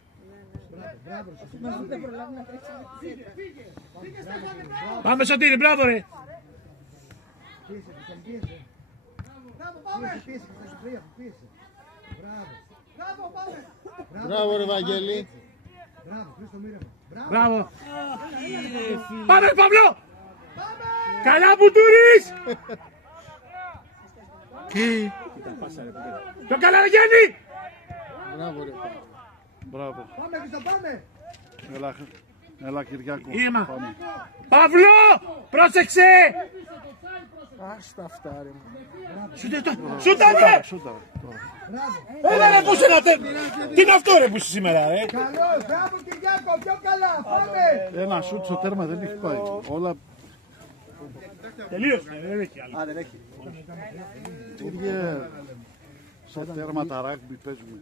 Δεν προλάβει να τρέξει. Πάμε Σωτήρη, μπράβο ρε. Μπράβο ρε Βαγγέλη. Μπράβο. Πάμε Παύλο. Καλά Μπουτούρης. Το καλά ρε Γιάννη. Μπράβο ρε. Μπράβο. Πάμε Χρήστο, πάμε. Έλα Κυριάκο. Ήρεμα. Πάμε. Παύλο, πρόσεξε. Άστα αυτά ρε. Σούτα ρε. Σούτα τώρα. Έλα ρε που είσαι ένα τέρμα. Τι είναι αυτό ρε που είσαι σήμερα ρε. Καλό, μπράβο Κυριάκο, πιο καλά, πάμε. Ένα σούτ στο τέρμα δεν έχει πάει. Όλα Τελείωσε, δεν έχει άλλο. Α, δεν έχει. ίδια σαν τέρματα ράγκμπι παίζουμε.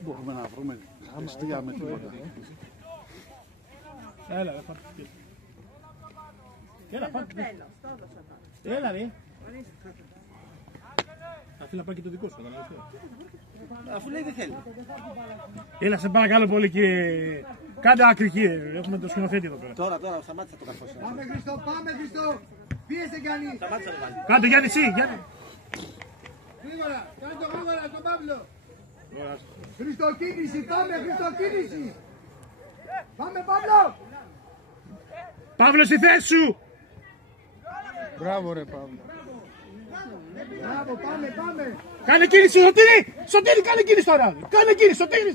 Μπορούμε να βρούμε αστεία με τίποτα. Έλα ρε πάρε. Έλα πάρε. Τέλος, το έδωσα τώρα. Έλα ρε. Αφήνει να πάει και το δικό σου, καταλαβαίνεις. Αφού λέει δεν θέλει. Έλα σε παρακαλώ πολύ κύριε. Κάντε άκρη κύριε, έχουμε το σκηνοθέτη εδώ πέρα. Τώρα, σταμάτησε το καρφώσει. Πάμε Χρήστο, πάμε Χρήστο. Πίεσε Γιάννη. Σταμάτησε να το βάλει. Κάντε Γιάννη εσύ, Γιάννη. Γρήγορα, κάνε το γρήγορα στον Παύλο. Χριστοκίνηση, πάμε, Χριστοκίνηση. Πάμε, Παύλο. Παύλο, στη θέση σου. Μπράβο ρε Παύλο. Μπράβο, πάμε, πάμε. Κάνε κίνηση, Σωτήρη. Σωτήρη, κάνε κίνηση τώρα. Κάνε κίνηση, Σωτήρη.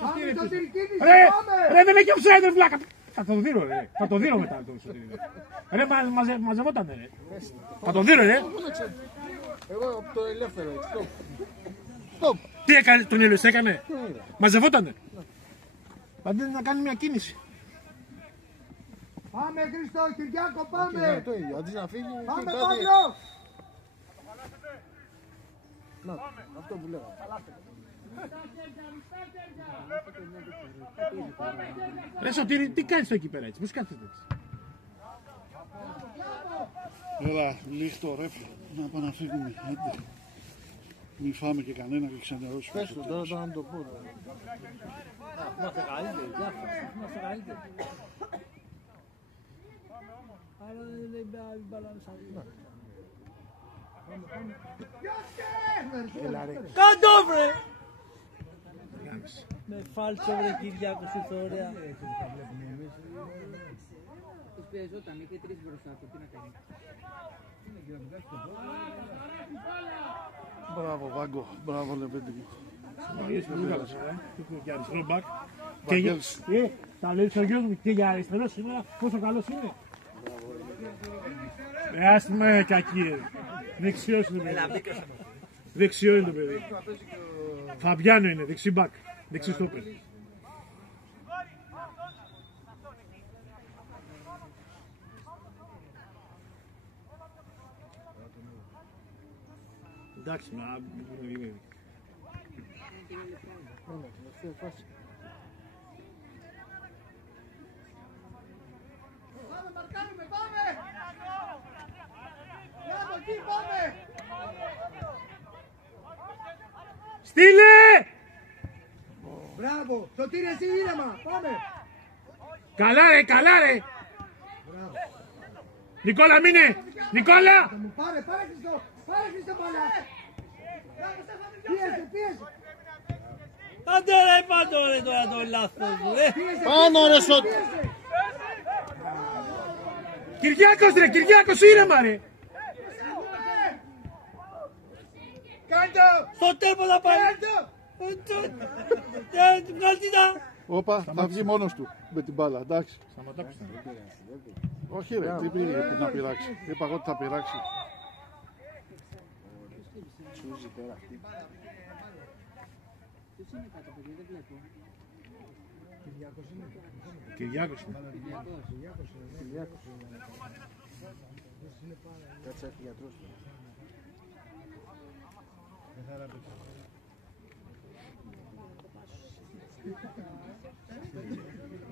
Πάμε, Σωτήρη, κίνηση, πάμε. Ρε, δεν έχει offside, ρε βλάκα. Θα το δίνω, ρε. Θα το δίνω μετά το Σωτήρη. Ρε, μαζευότανε, ρε. Θα το δίνω, ρε. Εγώ από το ελεύθερο έτσι. Τι έκανε, τον Ήλιος έκανε. Μαζευότανε. Αντί να κάνει μια κίνηση. Πάμε, Χριστό, Κυριάκο, πάμε. Το ίδιο, αντί να φύγει. Πάμε, Παύλο. Να, αυτό που λέω. Ρε Σωτήρη, τι κάνεις εκεί πέρα έτσι, πώς κάθεσαι έτσι. Έλα, λίχτο ρε, να πάμε να φύγουμε. Μην φάμε και κανένα και ξενερώσουμε. Πες το τώρα να το πω. Είμαστε καλύτεροι, διάφορα. Είμαστε καλύτεροι. Αλλά δεν μπαλάνε σαν κάντο βρε! Με φάλτσε βρε Κυριάκο σου ωραία. Τους πιεζόταν, είχε τρεις μπροστά του, τι να κάνει. Μπράβο Βάγκο, μπράβο Λεβέντη μου. Και αριστερό μπακ. Θα λέει ο γιος μου και για αριστερό σήμερα πόσο καλός είναι. Ας με κακή. Δεξιός είναι το παιδί. Δεξιό είναι το παιδί. Φαμπιάνο είναι, δεξί μπακ. Δεξί στόπερ. Εντάξει, μα είναι. Πάμε, μαρκάρουμε, πάμε. Μπράβο, εκεί, πάμε. Στείλε! Μπράβο, Σωτήρη, εσύ ήρεμα, πάμε. Καλά ρε, καλά ρε! Νικόλα, μείνε! Νικόλα! Πάρε, πάρε Χριστό, πάρε Χριστό παλιά. Πίεσε, πίεσε. Άντε ρε, πάντο ρε τώρα το λάθος μου, ρε. Πάνω ρε Σωτήρη. Κυριάκος ρε, Κυριάκος ήρεμα ρε! Κάντο. Στο τέρμο θα πάει. Όπα, θα βγει μόνος του με την μπάλα, εντάξει. Όχι ρε, τι πήγε να πειράξει. Είπα εγώ ότι θα πειράξει. Κυριάκος είναι. Κάτσε έρθει γιατρός.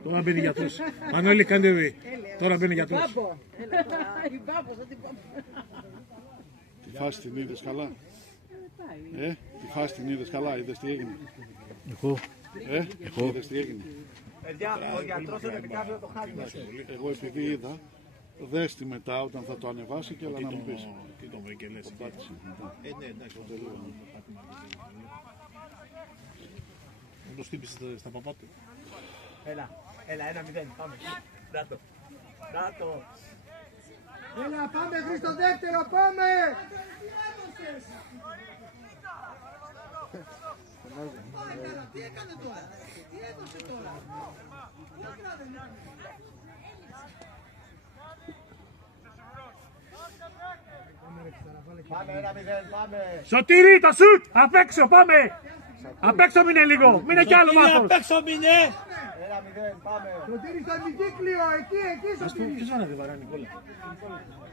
Τώρα μπαίνει γιατρός. Μανώλη, κάντε δει. Τώρα μπαίνει γιατρός. Τη φάση την είδες καλά. Τη φάση την είδες καλά, είδες τι έγινε. Εγώ. Είδες τι έγινε. Παιδιά, ο γιατρός είναι επιτάφιο να το χάσει. Εγώ επειδή είδα, δες τη μετά όταν θα το ανεβάσει και έλα να μου πεις. Τι τον βρήκε λες. Ναι, εντάξει. Μου το στύπησε στα παπά του. Έλα, 1-0, πάμε. Νάτο. Νάτο. Έλα, πάμε Χριστό δεύτερο, πάμε. Τι έκανε τώρα, τι έδωσε τώρα. Πάμε 1-0, πάμε. Σωτήρη, το σουτ! Απ' έξω, πάμε! Απ' έξω μείνε λίγο, μείνε κι άλλο μάθος. Απ' έξω μείνε! 1-0, πάμε. Σωτήρη στο αντικύκλιο, εκεί Σωτήρη. Ποιος βάρανε βαρά, Νικόλα.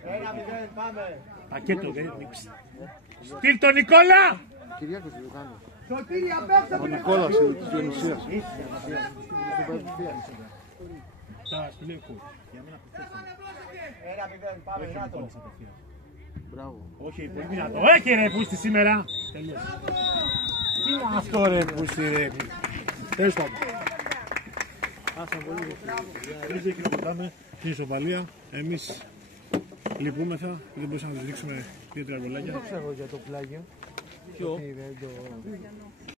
1-0, πάμε. Πακέτο, δεν είναι. Στείλ το Νικόλα! Κυριάκος δεν το κάνει. Σωτήρη απ' έξω. Ο Νικόλας είναι της Διονυσίας. Τα σου λέω κου. 1-0, πάμε, Νάτο. Μπράβο. Όχι, πολύ δυνατό. Έχει ρε πούστη σήμερα. Τελείωσε. Τι είναι αυτό ρε πούστη ρε. Τέλος πάντων. Άσα πολύ. Εμείς εκεί να πατάμε την ισοπαλία. Εμείς Λυπούμεθα, δεν μπορούσαμε να τους δείξουμε 2-3 γκολάκια. Δεν ξέρω για το πλάγιο. Ποιο?